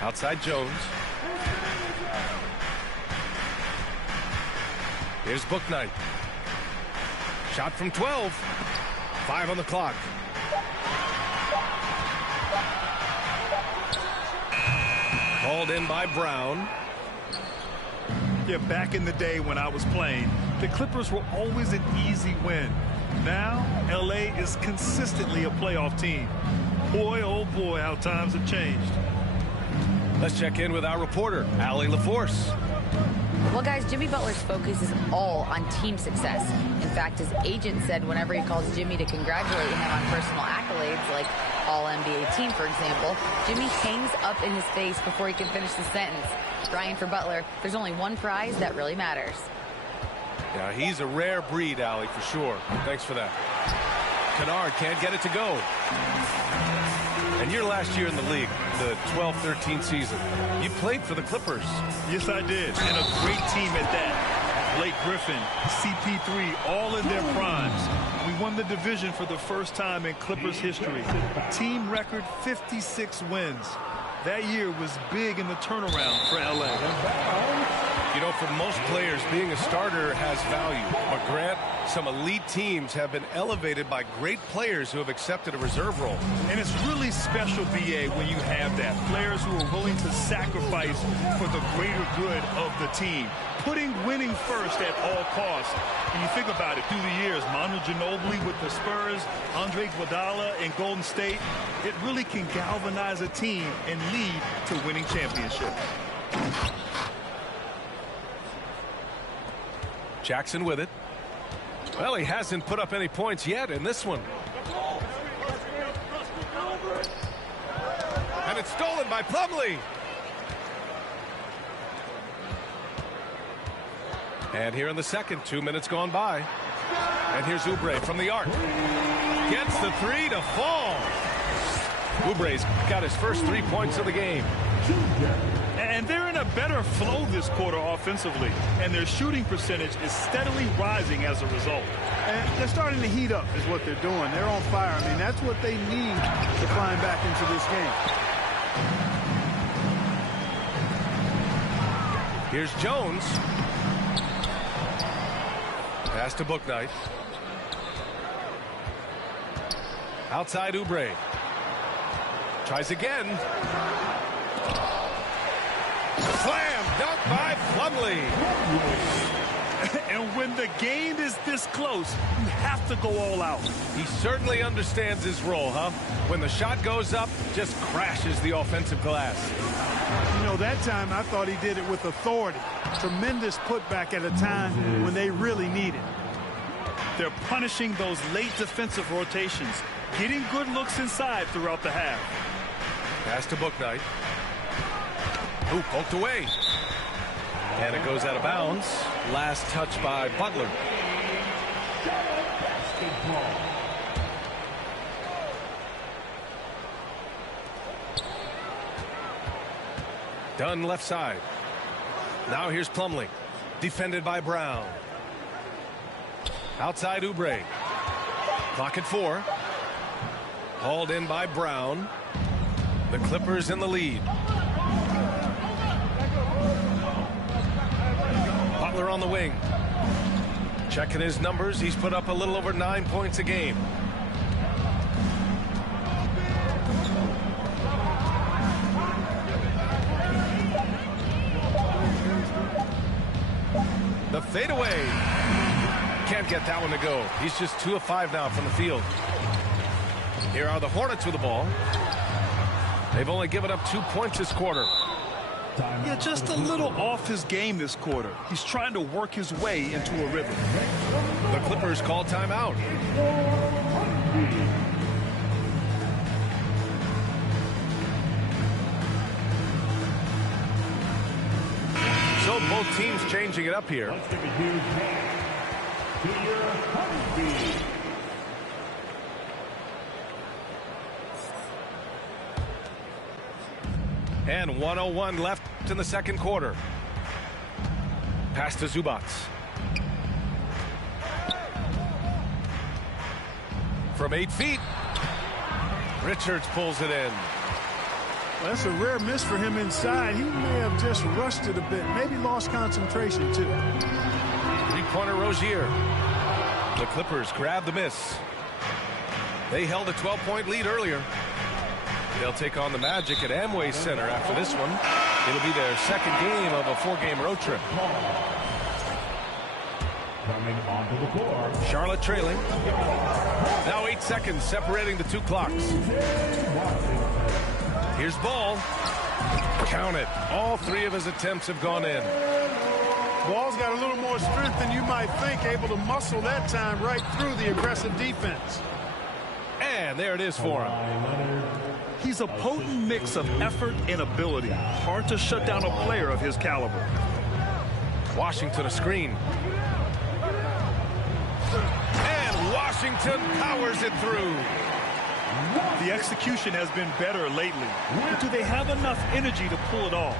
Outside Jones. Here's Bouknight. Shot from 12. 5 on the clock. Called in by Brown. Yeah, back in the day when I was playing, the Clippers were always an easy win. Now, LA is consistently a playoff team. Boy, oh boy, how times have changed. Let's check in with our reporter, Allie LaForce. Well, guys, Jimmy Butler's focus is all on team success. In fact, his agent said whenever he calls Jimmy to congratulate him on personal accolades, like All-NBA team, for example, Jimmy hangs up in his face before he can finish the sentence. Ryan, for Butler, there's only one prize that really matters. Yeah, he's a rare breed, Allie, for sure. Thanks for that. Kennard can't get it to go. And your last year in the league, the 12-13 season, you played for the Clippers. Yes, I did. And a great team at that. Blake Griffin, CP3, all in their primes. We won the division for the first time in Clippers history. Team record 56 wins. That year was big in the turnaround for LA. You know, for most players, being a starter has value. But Grant, some elite teams have been elevated by great players who have accepted a reserve role. And it's really special, BA, when you have that. Players who are willing to sacrifice for the greater good of the team. Putting winning first at all costs. When you think about it, through the years, Manu Ginobili with the Spurs, Andre Iguodala in Golden State, it really can galvanize a team and lead to winning championships. Jackson with it. Well, he hasn't put up any points yet in this one. And it's stolen by Plumlee. And here in the second, 2 minutes gone by. And here's Oubre from the arc. Gets the three to fall. Oubre's got his first 3 points of the game. And they're in a better flow this quarter offensively. And their shooting percentage is steadily rising as a result. And they're starting to heat up is what they're doing. They're on fire. I mean, that's what they need to climb back into this game. Here's Jones. Pass to Bouknight. Outside Oubre. Tries again. Slam dunk by Plumlee. And when the game is this close, you have to go all out. He certainly understands his role, huh? When the shot goes up, just crashes the offensive glass. You know, that time I thought he did it with authority. Tremendous putback at a time when they really need it. They're punishing those late defensive rotations, getting good looks inside throughout the half. Pass to Bouknight. Ooh, poked away. And it goes out of bounds. Last touch by Butler. Dunn left side. Now here's Plumlee. Defended by Brown. Outside Oubre. Clock at 4. Hauled in by Brown. The Clippers in the lead. Butler on the wing. Checking his numbers. He's put up a little over 9 points a game. The fadeaway. Can't get that one to go. He's just 2 of 5 now from the field. Here are the Hornets with the ball. They've only given up 2 points this quarter. Yeah, just a little off his game this quarter. He's trying to work his way into a rhythm. The Clippers call timeout. So both teams changing it up here. Let's give a huge hand to your Honeybee. And 1:01 left in the second quarter. Pass to Zubac. From 8 feet. Richards pulls it in. Well, that's a rare miss for him inside. He may have just rushed it a bit. Maybe lost concentration, too. Three-pointer Rozier. The Clippers grab the miss. They held a 12-point lead earlier. They'll take on the Magic at Amway Center after this one. It'll be their second game of a 4-game road trip. Coming onto the floor. Charlotte trailing. Now 8 seconds separating the 2 clocks. Here's Ball. Count it. All 3 of his attempts have gone in. Ball's got a little more strength than you might think, able to muscle that time right through the aggressive defense. And there it is for him. He's a potent mix of effort and ability. Hard to shut down a player of his caliber. Washington a screen. And Washington powers it through. The execution has been better lately. But do they have enough energy to pull it off?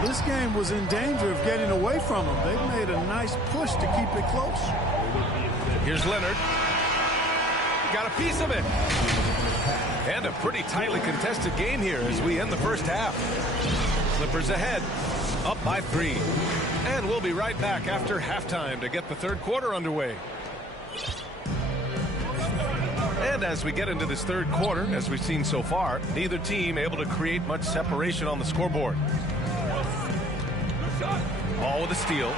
This game was in danger of getting away from them. They made a nice push to keep it close. Here's Leonard. Got a piece of it. And a pretty tightly contested game here as we end the first half. Clippers ahead, up by 3. And we'll be right back after halftime to get the third quarter underway. And as we get into this third quarter, as we've seen so far, neither team able to create much separation on the scoreboard. Ball with a steal.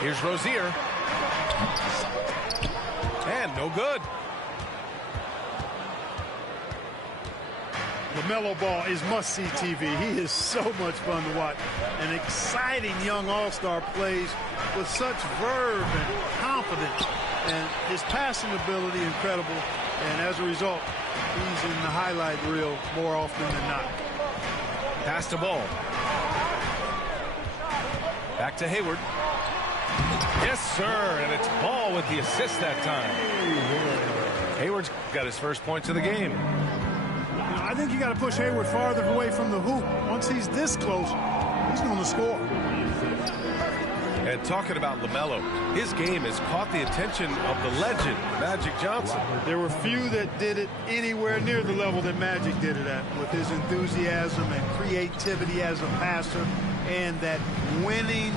Here's Rozier. And no good. LaMelo Ball is must-see TV. He is so much fun to watch. An exciting young all-star plays with such verve and confidence. And his passing ability incredible. And as a result, he's in the highlight reel more often than not. Pass to Ball. Back to Hayward. Yes, sir. And it's Ball with the assist that time. Hayward's got his first points of the game. I think you got to push Hayward farther away from the hoop. Once he's this close, he's going to score. And talking about LaMelo, his game has caught the attention of the legend, Magic Johnson. There were few that did it anywhere near the level that Magic did it at, with his enthusiasm and creativity as a passer and that winning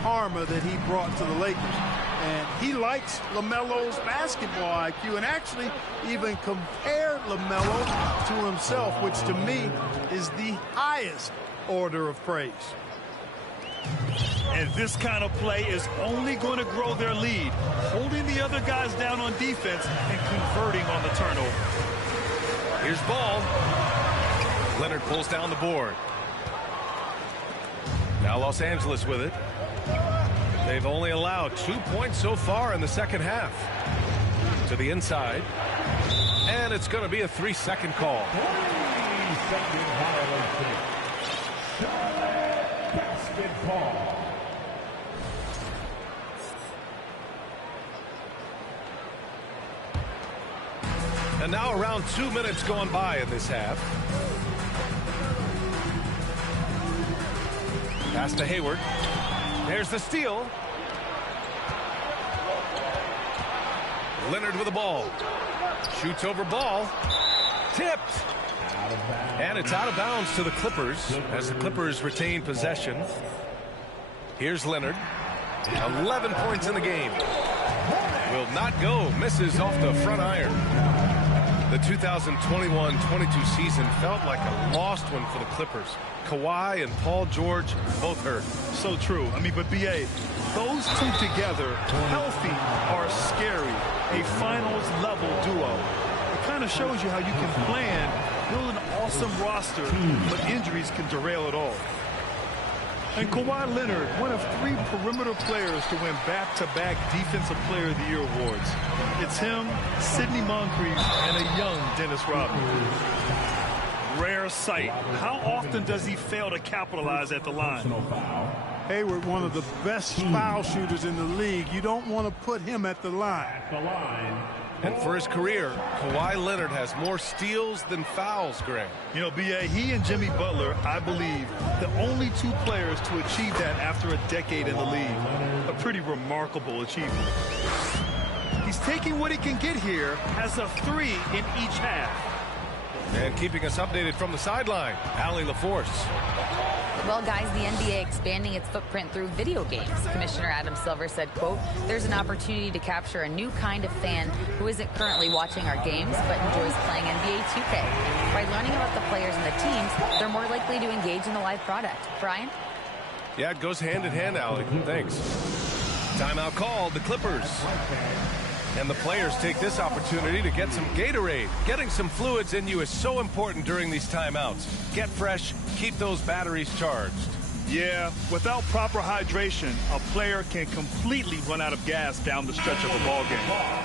karma that he brought to the Lakers. And he likes LaMelo's basketball IQ and actually even compared LaMelo to himself, which to me is the highest order of praise. And this kind of play is only going to grow their lead, holding the other guys down on defense and converting on the turnover. Here's ball. Leonard pulls down the board. Now Los Angeles with it. They've only allowed 2 points so far in the second half. To the inside. And it's going to be a 3-second call. 3-second violation. Basketball. And now around 2 minutes going by in this half. Pass to Hayward. There's the steal. Leonard with the ball. Shoots over ball. Tipped. And it's out of bounds to the Clippers as the Clippers retain possession. Here's Leonard. 11 points in the game. Will not go. Misses off the front iron. The 2021-22 season felt like a lost one for the Clippers. Kawhi and Paul George both hurt. So true. I mean, but B.A., those two together, healthy, are scary. A finals-level duo. It kind of shows you how you can plan, build an awesome roster, but injuries can derail it all. And Kawhi Leonard, one of 3 perimeter players to win back-to-back Defensive Player of the Year awards. It's him, Sidney Moncrief, and a young Dennis Rodman. Rare sight. How often does he fail to capitalize at the line? Hayward, one of the best foul shooters in the league. You don't want to put him at the line. And for his career, Kawhi Leonard has more steals than fouls, Greg. You know, B.A., he and Jimmy Butler, I believe, the only 2 players to achieve that after a decade in the league. A pretty remarkable achievement. He's taking what he can get here, has a 3 in each half. And keeping us updated from the sideline, Allie LaForce. Well, guys, the NBA expanding its footprint through video games. Commissioner Adam Silver said, quote, there's an opportunity to capture a new kind of fan who isn't currently watching our games but enjoys playing NBA 2K. By learning about the players and the teams, they're more likely to engage in the live product. Brian? Yeah, it goes hand in hand, Allie. Thanks. Timeout called, the Clippers. And the players take this opportunity to get some Gatorade. Getting some fluids in you is so important during these timeouts. Get fresh, keep those batteries charged. Yeah, without proper hydration, a player can completely run out of gas down the stretch of a ball game.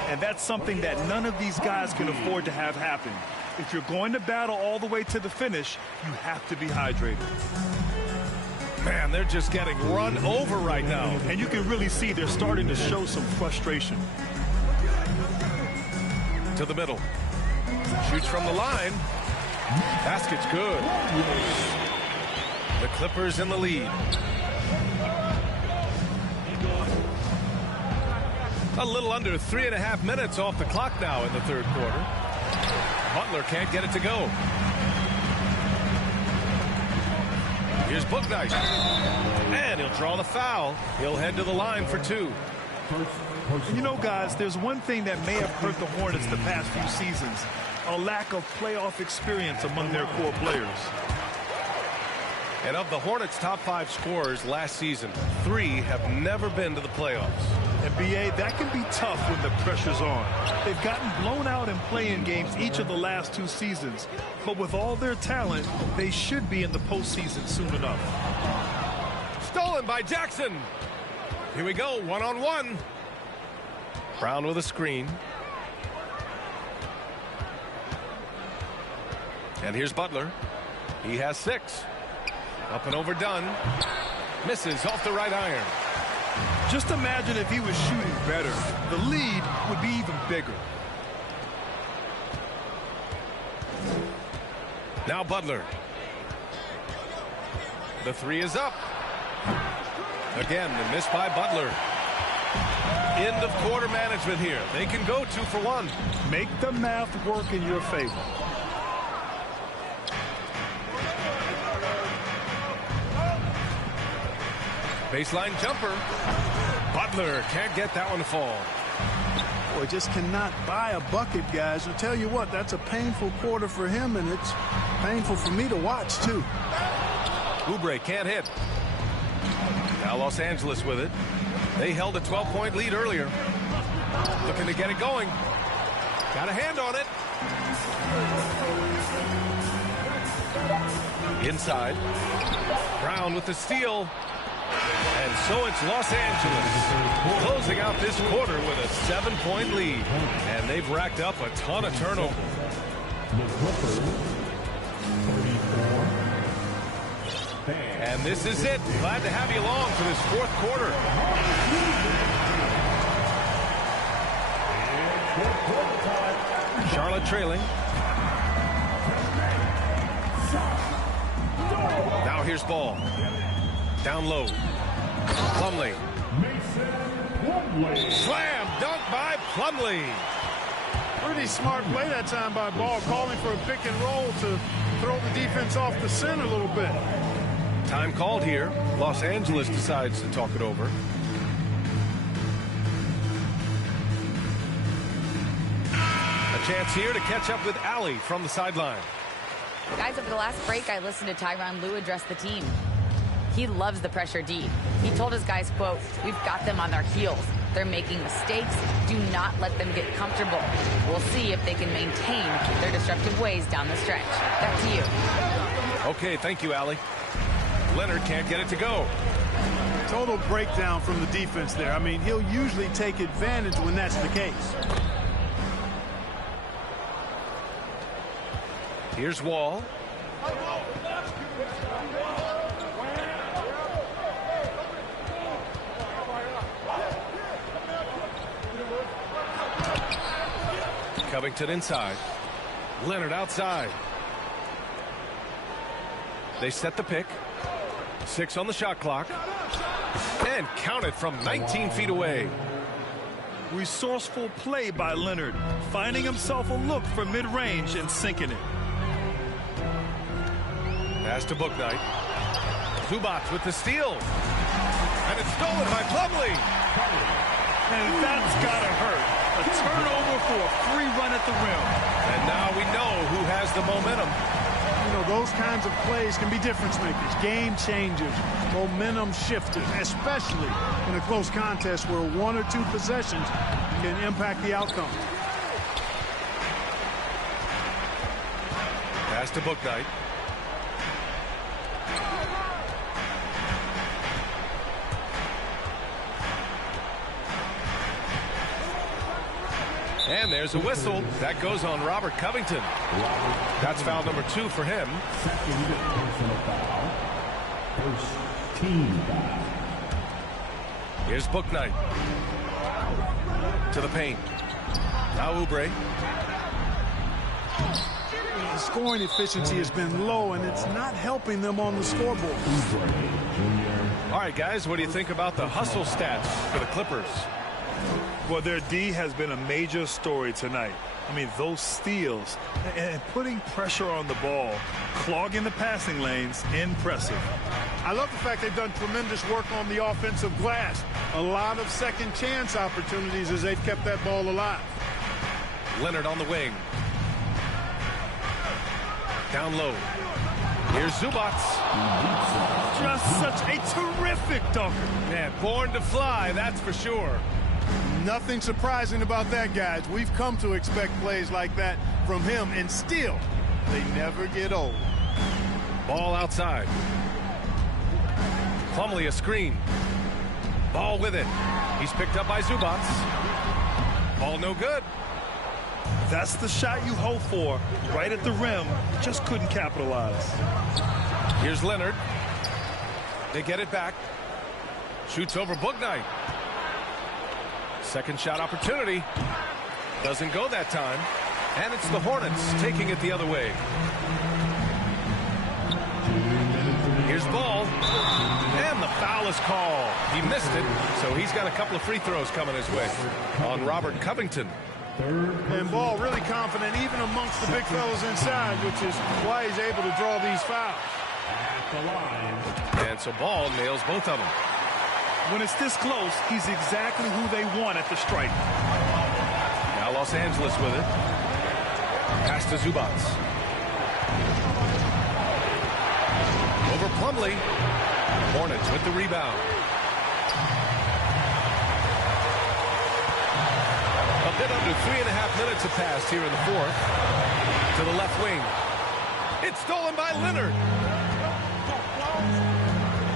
And that's something that none of these guys can afford to have happen. If you're going to battle all the way to the finish, you have to be hydrated. Man, they're just getting run over right now. And you can really see they're starting to show some frustration. To the middle. Shoots from the line. Basket's good. The Clippers in the lead. A little under 3.5 minutes off the clock now in the third quarter. Butler can't get it to go. Here's Bouknight. And he'll draw the foul. He'll head to the line for 2. You know, guys, there's one thing that may have hurt the Hornets the past few seasons. A lack of playoff experience among their core players. And of the Hornets' top 5 scorers last season, 3 have never been to the playoffs. And B.A., that can be tough when the pressure's on. They've gotten blown out in play-in games each of the last 2 seasons. But with all their talent, they should be in the postseason soon enough. Stolen by Jackson. Here we go, one-on-one. Brown with a screen. And here's Butler. He has 6. Up and overdone. Misses off the right iron. Just imagine if he was shooting better. The lead would be even bigger. Now Butler. The 3 is up. Again, the miss by Butler. End of quarter management here. They can go 2 for 1. Make the math work in your favor. Baseline jumper. Butler can't get that one to fall. Boy, just cannot buy a bucket, guys. I'll tell you what, that's a painful quarter for him, and it's painful for me to watch, too. Oubre can't hit. Now Los Angeles with it. They held a 12-point lead earlier. Looking to get it going. Got a hand on it. Inside. Brown with the steal. And so it's Los Angeles closing out this quarter with a 7-point lead. And they've racked up a ton of turnovers. And this is it. Glad to have you along for this fourth quarter. Charlotte trailing. Now here's Ball. Down low. Plumlee. Slam dunk by Plumlee. Pretty smart play that time by Ball, calling for a pick and roll to throw the defense off the center a little bit. Time called here. Los Angeles decides to talk it over. A chance here to catch up with Allie from the sideline. Guys, over the last break, I listened to Tyronn Lue address the team. He loves the pressure deep. He told his guys, quote, "We've got them on their heels. They're making mistakes. Do not let them get comfortable. We'll see if they can maintain their disruptive ways down the stretch." Back to you. Okay, thank you, Allie. Leonard can't get it to go. Total breakdown from the defense there. I mean, he'll usually take advantage when that's the case. Here's Wall. Covington inside. Leonard outside. They set the pick. 6 on the shot clock. And count it from 19 feet away. Resourceful play by Leonard, finding himself a look for mid-range and sinking it. Pass to Bouknight. Zubac with the steal. And it's stolen by Plumlee. And that's gotta hurt. A turnover for a free run at the rim. And now we know who has the momentum. You know, those kinds of plays can be difference makers, game changers, momentum shifters, especially in a close contest where 1 or 2 possessions can impact the outcome. Pass to Bouknight. And there's a whistle. That goes on Robert Covington. That's foul number 2 for him. Second personal foul. First team foul. Here's Bouknight. To the paint. Now Oubre. The scoring efficiency has been low, and it's not helping them on the scoreboard. All right, guys, what do you think about the hustle stats for the Clippers? Well, their D has been a major story tonight. I mean, those steals and putting pressure on the ball, clogging the passing lanes, impressive. I love the fact they've done tremendous work on the offensive glass. A lot of second chance opportunities as they've kept that ball alive. Leonard on the wing. Down low. Here's Zubac. Just such a terrific dunker. Man, born to fly, that's for sure. Nothing surprising about that, guys. We've come to expect plays like that from him, and still, they never get old. Ball outside. Plumlee a screen. Ball with it. He's picked up by Zubac. Ball no good. That's the shot you hope for. Right at the rim. Just couldn't capitalize. Here's Leonard. They get it back. Shoots over Bouknight. Second shot opportunity. Doesn't go that time. And it's the Hornets taking it the other way. Here's Ball. And the foul is called. He missed it, so he's got a couple of free throws coming his way on Robert Covington. And Ball really confident even amongst the big fellas inside, which is why he's able to draw these fouls. And so Ball nails both of them. When it's this close, he's exactly who they want at the stripe. Now Los Angeles with it. Pass to Zubac. Over Plumlee. Hornets with the rebound. A bit under 3.5 minutes have passed here in the fourth. To the left wing. It's stolen by Leonard.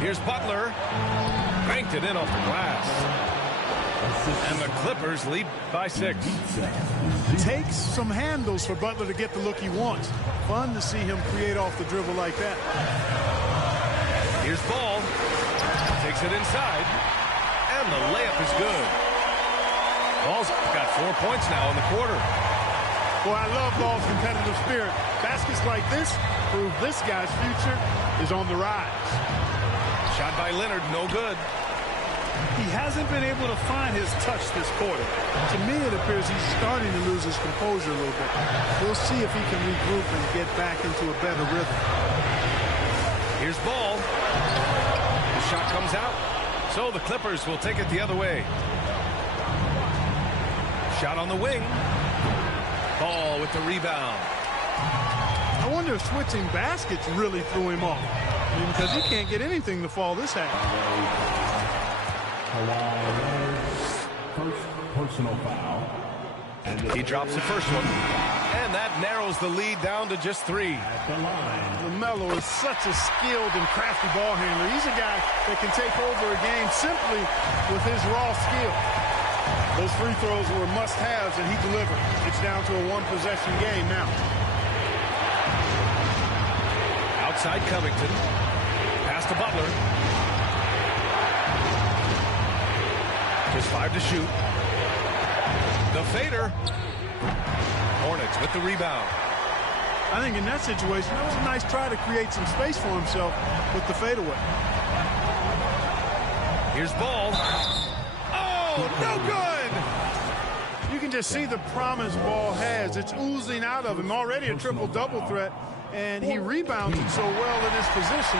Here's Butler. Banked it in off the glass. And the Clippers lead by 6. Takes some handles for Butler to get the look he wants. Fun to see him create off the dribble like that. Here's Ball. Takes it inside. And the layup is good. Ball's got 4 points now in the quarter. Boy, I love Ball's competitive spirit. Baskets like this prove this guy's future is on the rise. Shot by Leonard, no good. He hasn't been able to find his touch this quarter. To me, it appears he's starting to lose his composure a little bit. We'll see if he can regroup and get back into a better rhythm. Here's Ball. The shot comes out. So the Clippers will take it the other way. Shot on the wing. Ball with the rebound. I wonder if switching baskets really threw him off. I mean, because he can't get anything to fall this half. First personal foul. He drops the first one. And that narrows the lead down to just 3. LaMelo is such a skilled and crafty ball handler. He's a guy that can take over a game simply with his raw skill. Those free throws were must-haves, and he delivered. It's down to a one-possession game now. Outside Covington. Pass to Butler. Just 5 to shoot. The fader. Hornets with the rebound. I think in that situation, that was a nice try to create some space for himself with the fadeaway. Here's Ball. Oh, no good! You can just see the promise Ball has. It's oozing out of him. Already a triple-double threat, and he rebounds it so well in his position.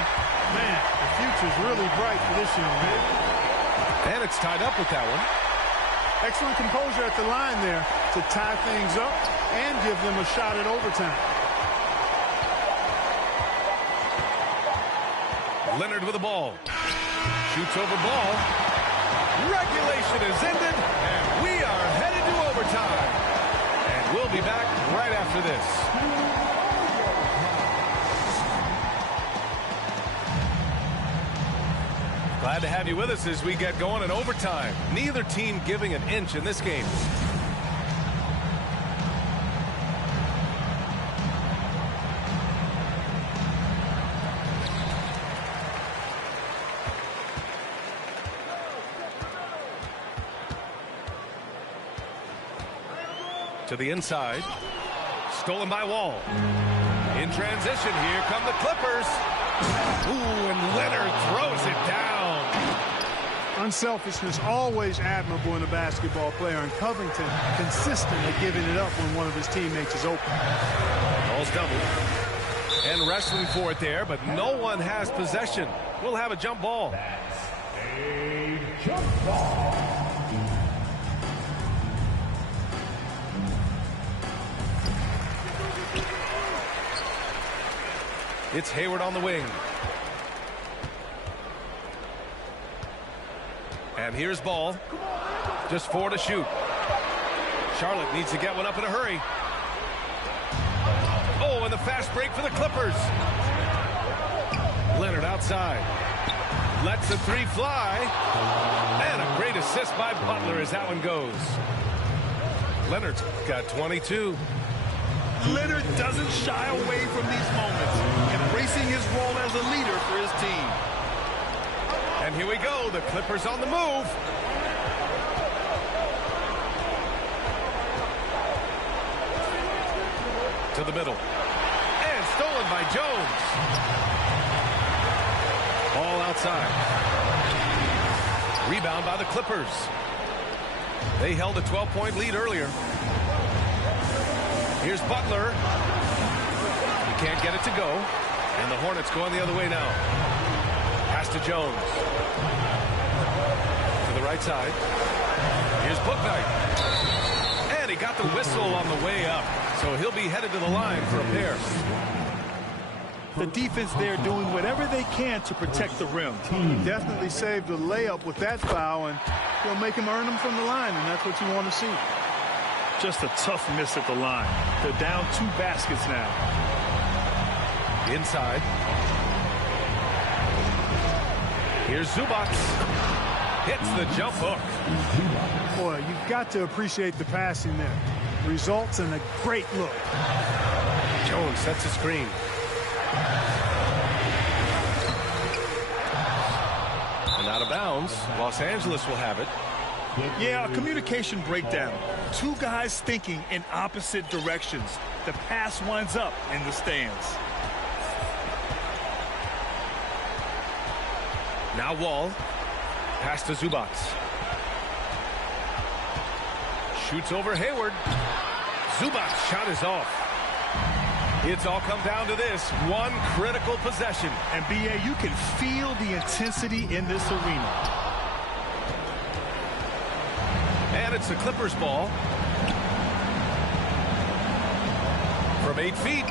Man, the future's really bright for this young man. And it's tied up with that one. Excellent composure at the line there to tie things up and give them a shot at overtime. Leonard with the ball. Shoots over Ball. Regulation is ended, and we are headed to overtime. And we'll be back right after this. Glad to have you with us as we get going in overtime. Neither team giving an inch in this game. To the inside. Stolen by Wall. In transition, here come the Clippers. Ooh, and Leonard throws it down. Unselfishness always admirable in a basketball player, and Covington consistent at giving it up when one of his teammates is open. Ball's doubled. And wrestling for it there, but no one has possession. We'll have a jump ball. A jump ball. It's Hayward on the wing. And here's Ball. Just 4 to shoot. Charlotte needs to get one up in a hurry. Oh, and the fast break for the Clippers. Leonard outside. Lets the 3 fly. And a great assist by Butler as that one goes. Leonard's got 22. Leonard doesn't shy away from these moments, embracing his role as a leader for his team. And here we go, the Clippers on the move. To the middle. And stolen by Jones. Ball outside. Rebound by the Clippers. They held a 12-point lead earlier. Here's Butler. He can't get it to go. And the Hornets going the other way now. Pass to Jones. right side. Here's Bouknight. And he got the whistle on the way up. So he'll be headed to the line for a pair. The defense there doing whatever they can to protect the rim. Definitely saved a layup with that foul, and he'll make him earn them from the line, and that's what you want to see. Just a tough miss at the line. They're down 2 baskets now. Inside. Here's Zubac. Hits the jump hook. Boy, you've got to appreciate the passing there. Results in a great look. Jones sets a screen. And out of bounds. Los Angeles will have it. Yeah, a communication breakdown. 2 guys thinking in opposite directions. The pass winds up in the stands. Now Wall. Pass to Zubac. Shoots over Hayward. Zubac shot is off. It's all come down to this one critical possession. And B.A., you can feel the intensity in this arena. And it's the Clippers ball. From 8 feet.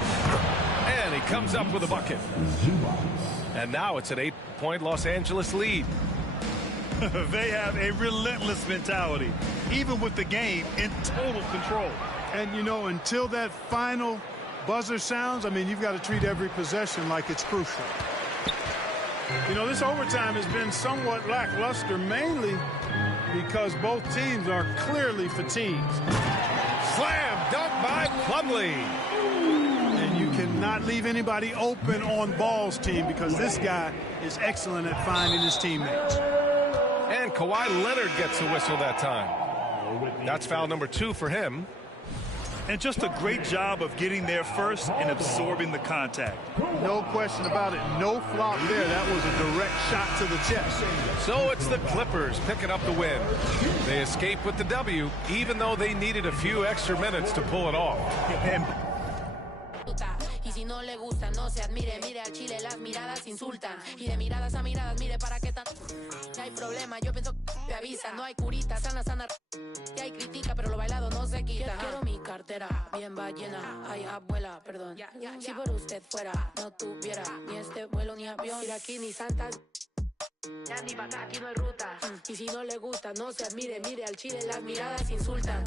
And he comes up with a bucket. And now it's an 8-point Los Angeles lead. They have a relentless mentality, even with the game in total control. And, you know, until that final buzzer sounds, I mean, you've got to treat every possession like it's crucial. You know, this overtime has been somewhat lackluster, mainly because both teams are clearly fatigued. Slam dunk by Plumlee. And you cannot leave anybody open on Ball's team because this guy is excellent at finding his teammates. And Kawhi Leonard gets the whistle that time. That's foul number 2 for him. And just a great job of getting there first and absorbing the contact. No question about it. No flop there. That was a direct shot to the chest. So it's the Clippers picking up the win. They escape with the W, even though they needed a few extra minutes to pull it off. Y si no le gusta, no se admire. Mire al Chile, las miradas insultan. Y de miradas a miradas, mire para qué tan. No hay problema, yo pienso que te avisa. No hay curita, sana, sana. Y hay crítica, pero lo bailado no se quita. Quiero mi cartera, bien ballena. Ay, abuela, perdón. Si por usted fuera, no tuviera ni este vuelo ni avión. Mira aquí ni santas. Ya ni para acá, aquí no hay ruta. Y si no le gusta, no se admire. Mire al Chile, las miradas insultan.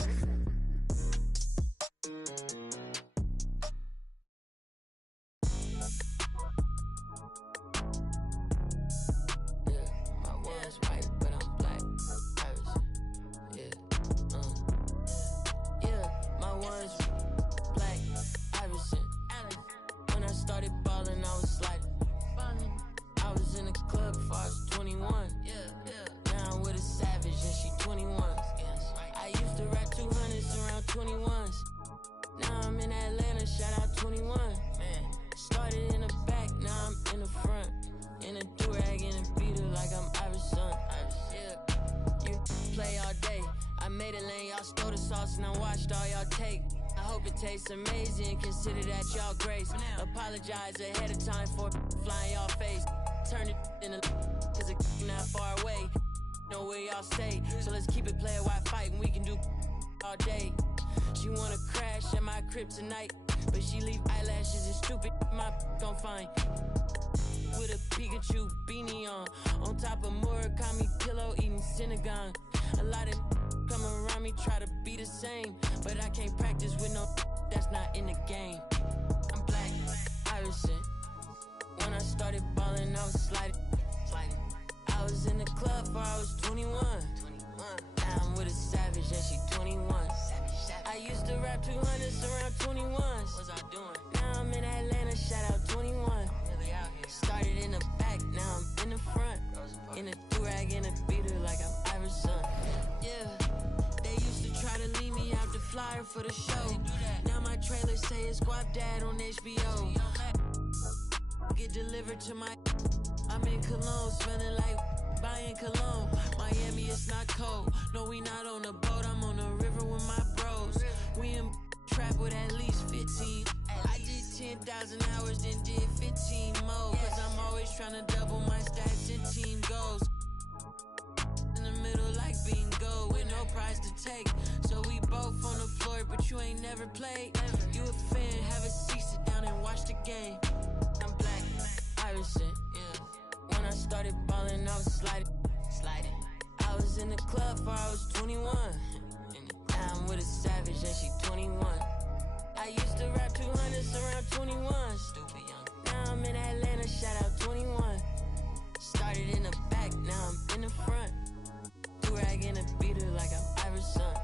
Tastes amazing, consider that y'all grace. Apologize ahead of time for flying y'all face. Turn it in a cause it's not far away. Know where y'all stay, so let's keep it player while fighting. We can do all day. She wanna crash at my crib tonight, but she leave eyelashes and stupid my gon' find. With a Pikachu beanie on top of Murakami pillow eating Synagogue. A lot of come around me try to be the same, but I can't practice with no that's not in the game. I'm Black Iverson. When I started balling, I was sliding. I was in the club before I was 21. Now I'm with a savage and she 21. I used to rap 200s around 21s. What's I doing? Now I'm in Atlanta, shout out 21. Started in the back, now I'm in the front. In a do-rag and a beater like I'm Iverson. Yeah. They used to try to leave me out the flyer for the show. Now my trailer say it's Guap Dad on HBO. Get delivered to my. I'm in Cologne, smelling like buying cologne. Miami, it's not cold. No, we not on a boat. I'm on the river with my bros. We in trap with at least 15. I did 10,000 hours, then did 15 more. Cause I'm always trying to double my stats and team goals. In the middle, like low with no prize to take. So we both on the floor, but you ain't never played. You a fan, have a seat, sit down and watch the game. I'm black, Iverson, yeah. When I started balling, I was sliding. I was in the club before I was 21. Now I'm with a savage and she 21. I used to rap 200s around 21. Stupid young. Now I'm in Atlanta, shout out 21. Started in the back, now I'm in the front. Do rag in a beater like I'm Iverson.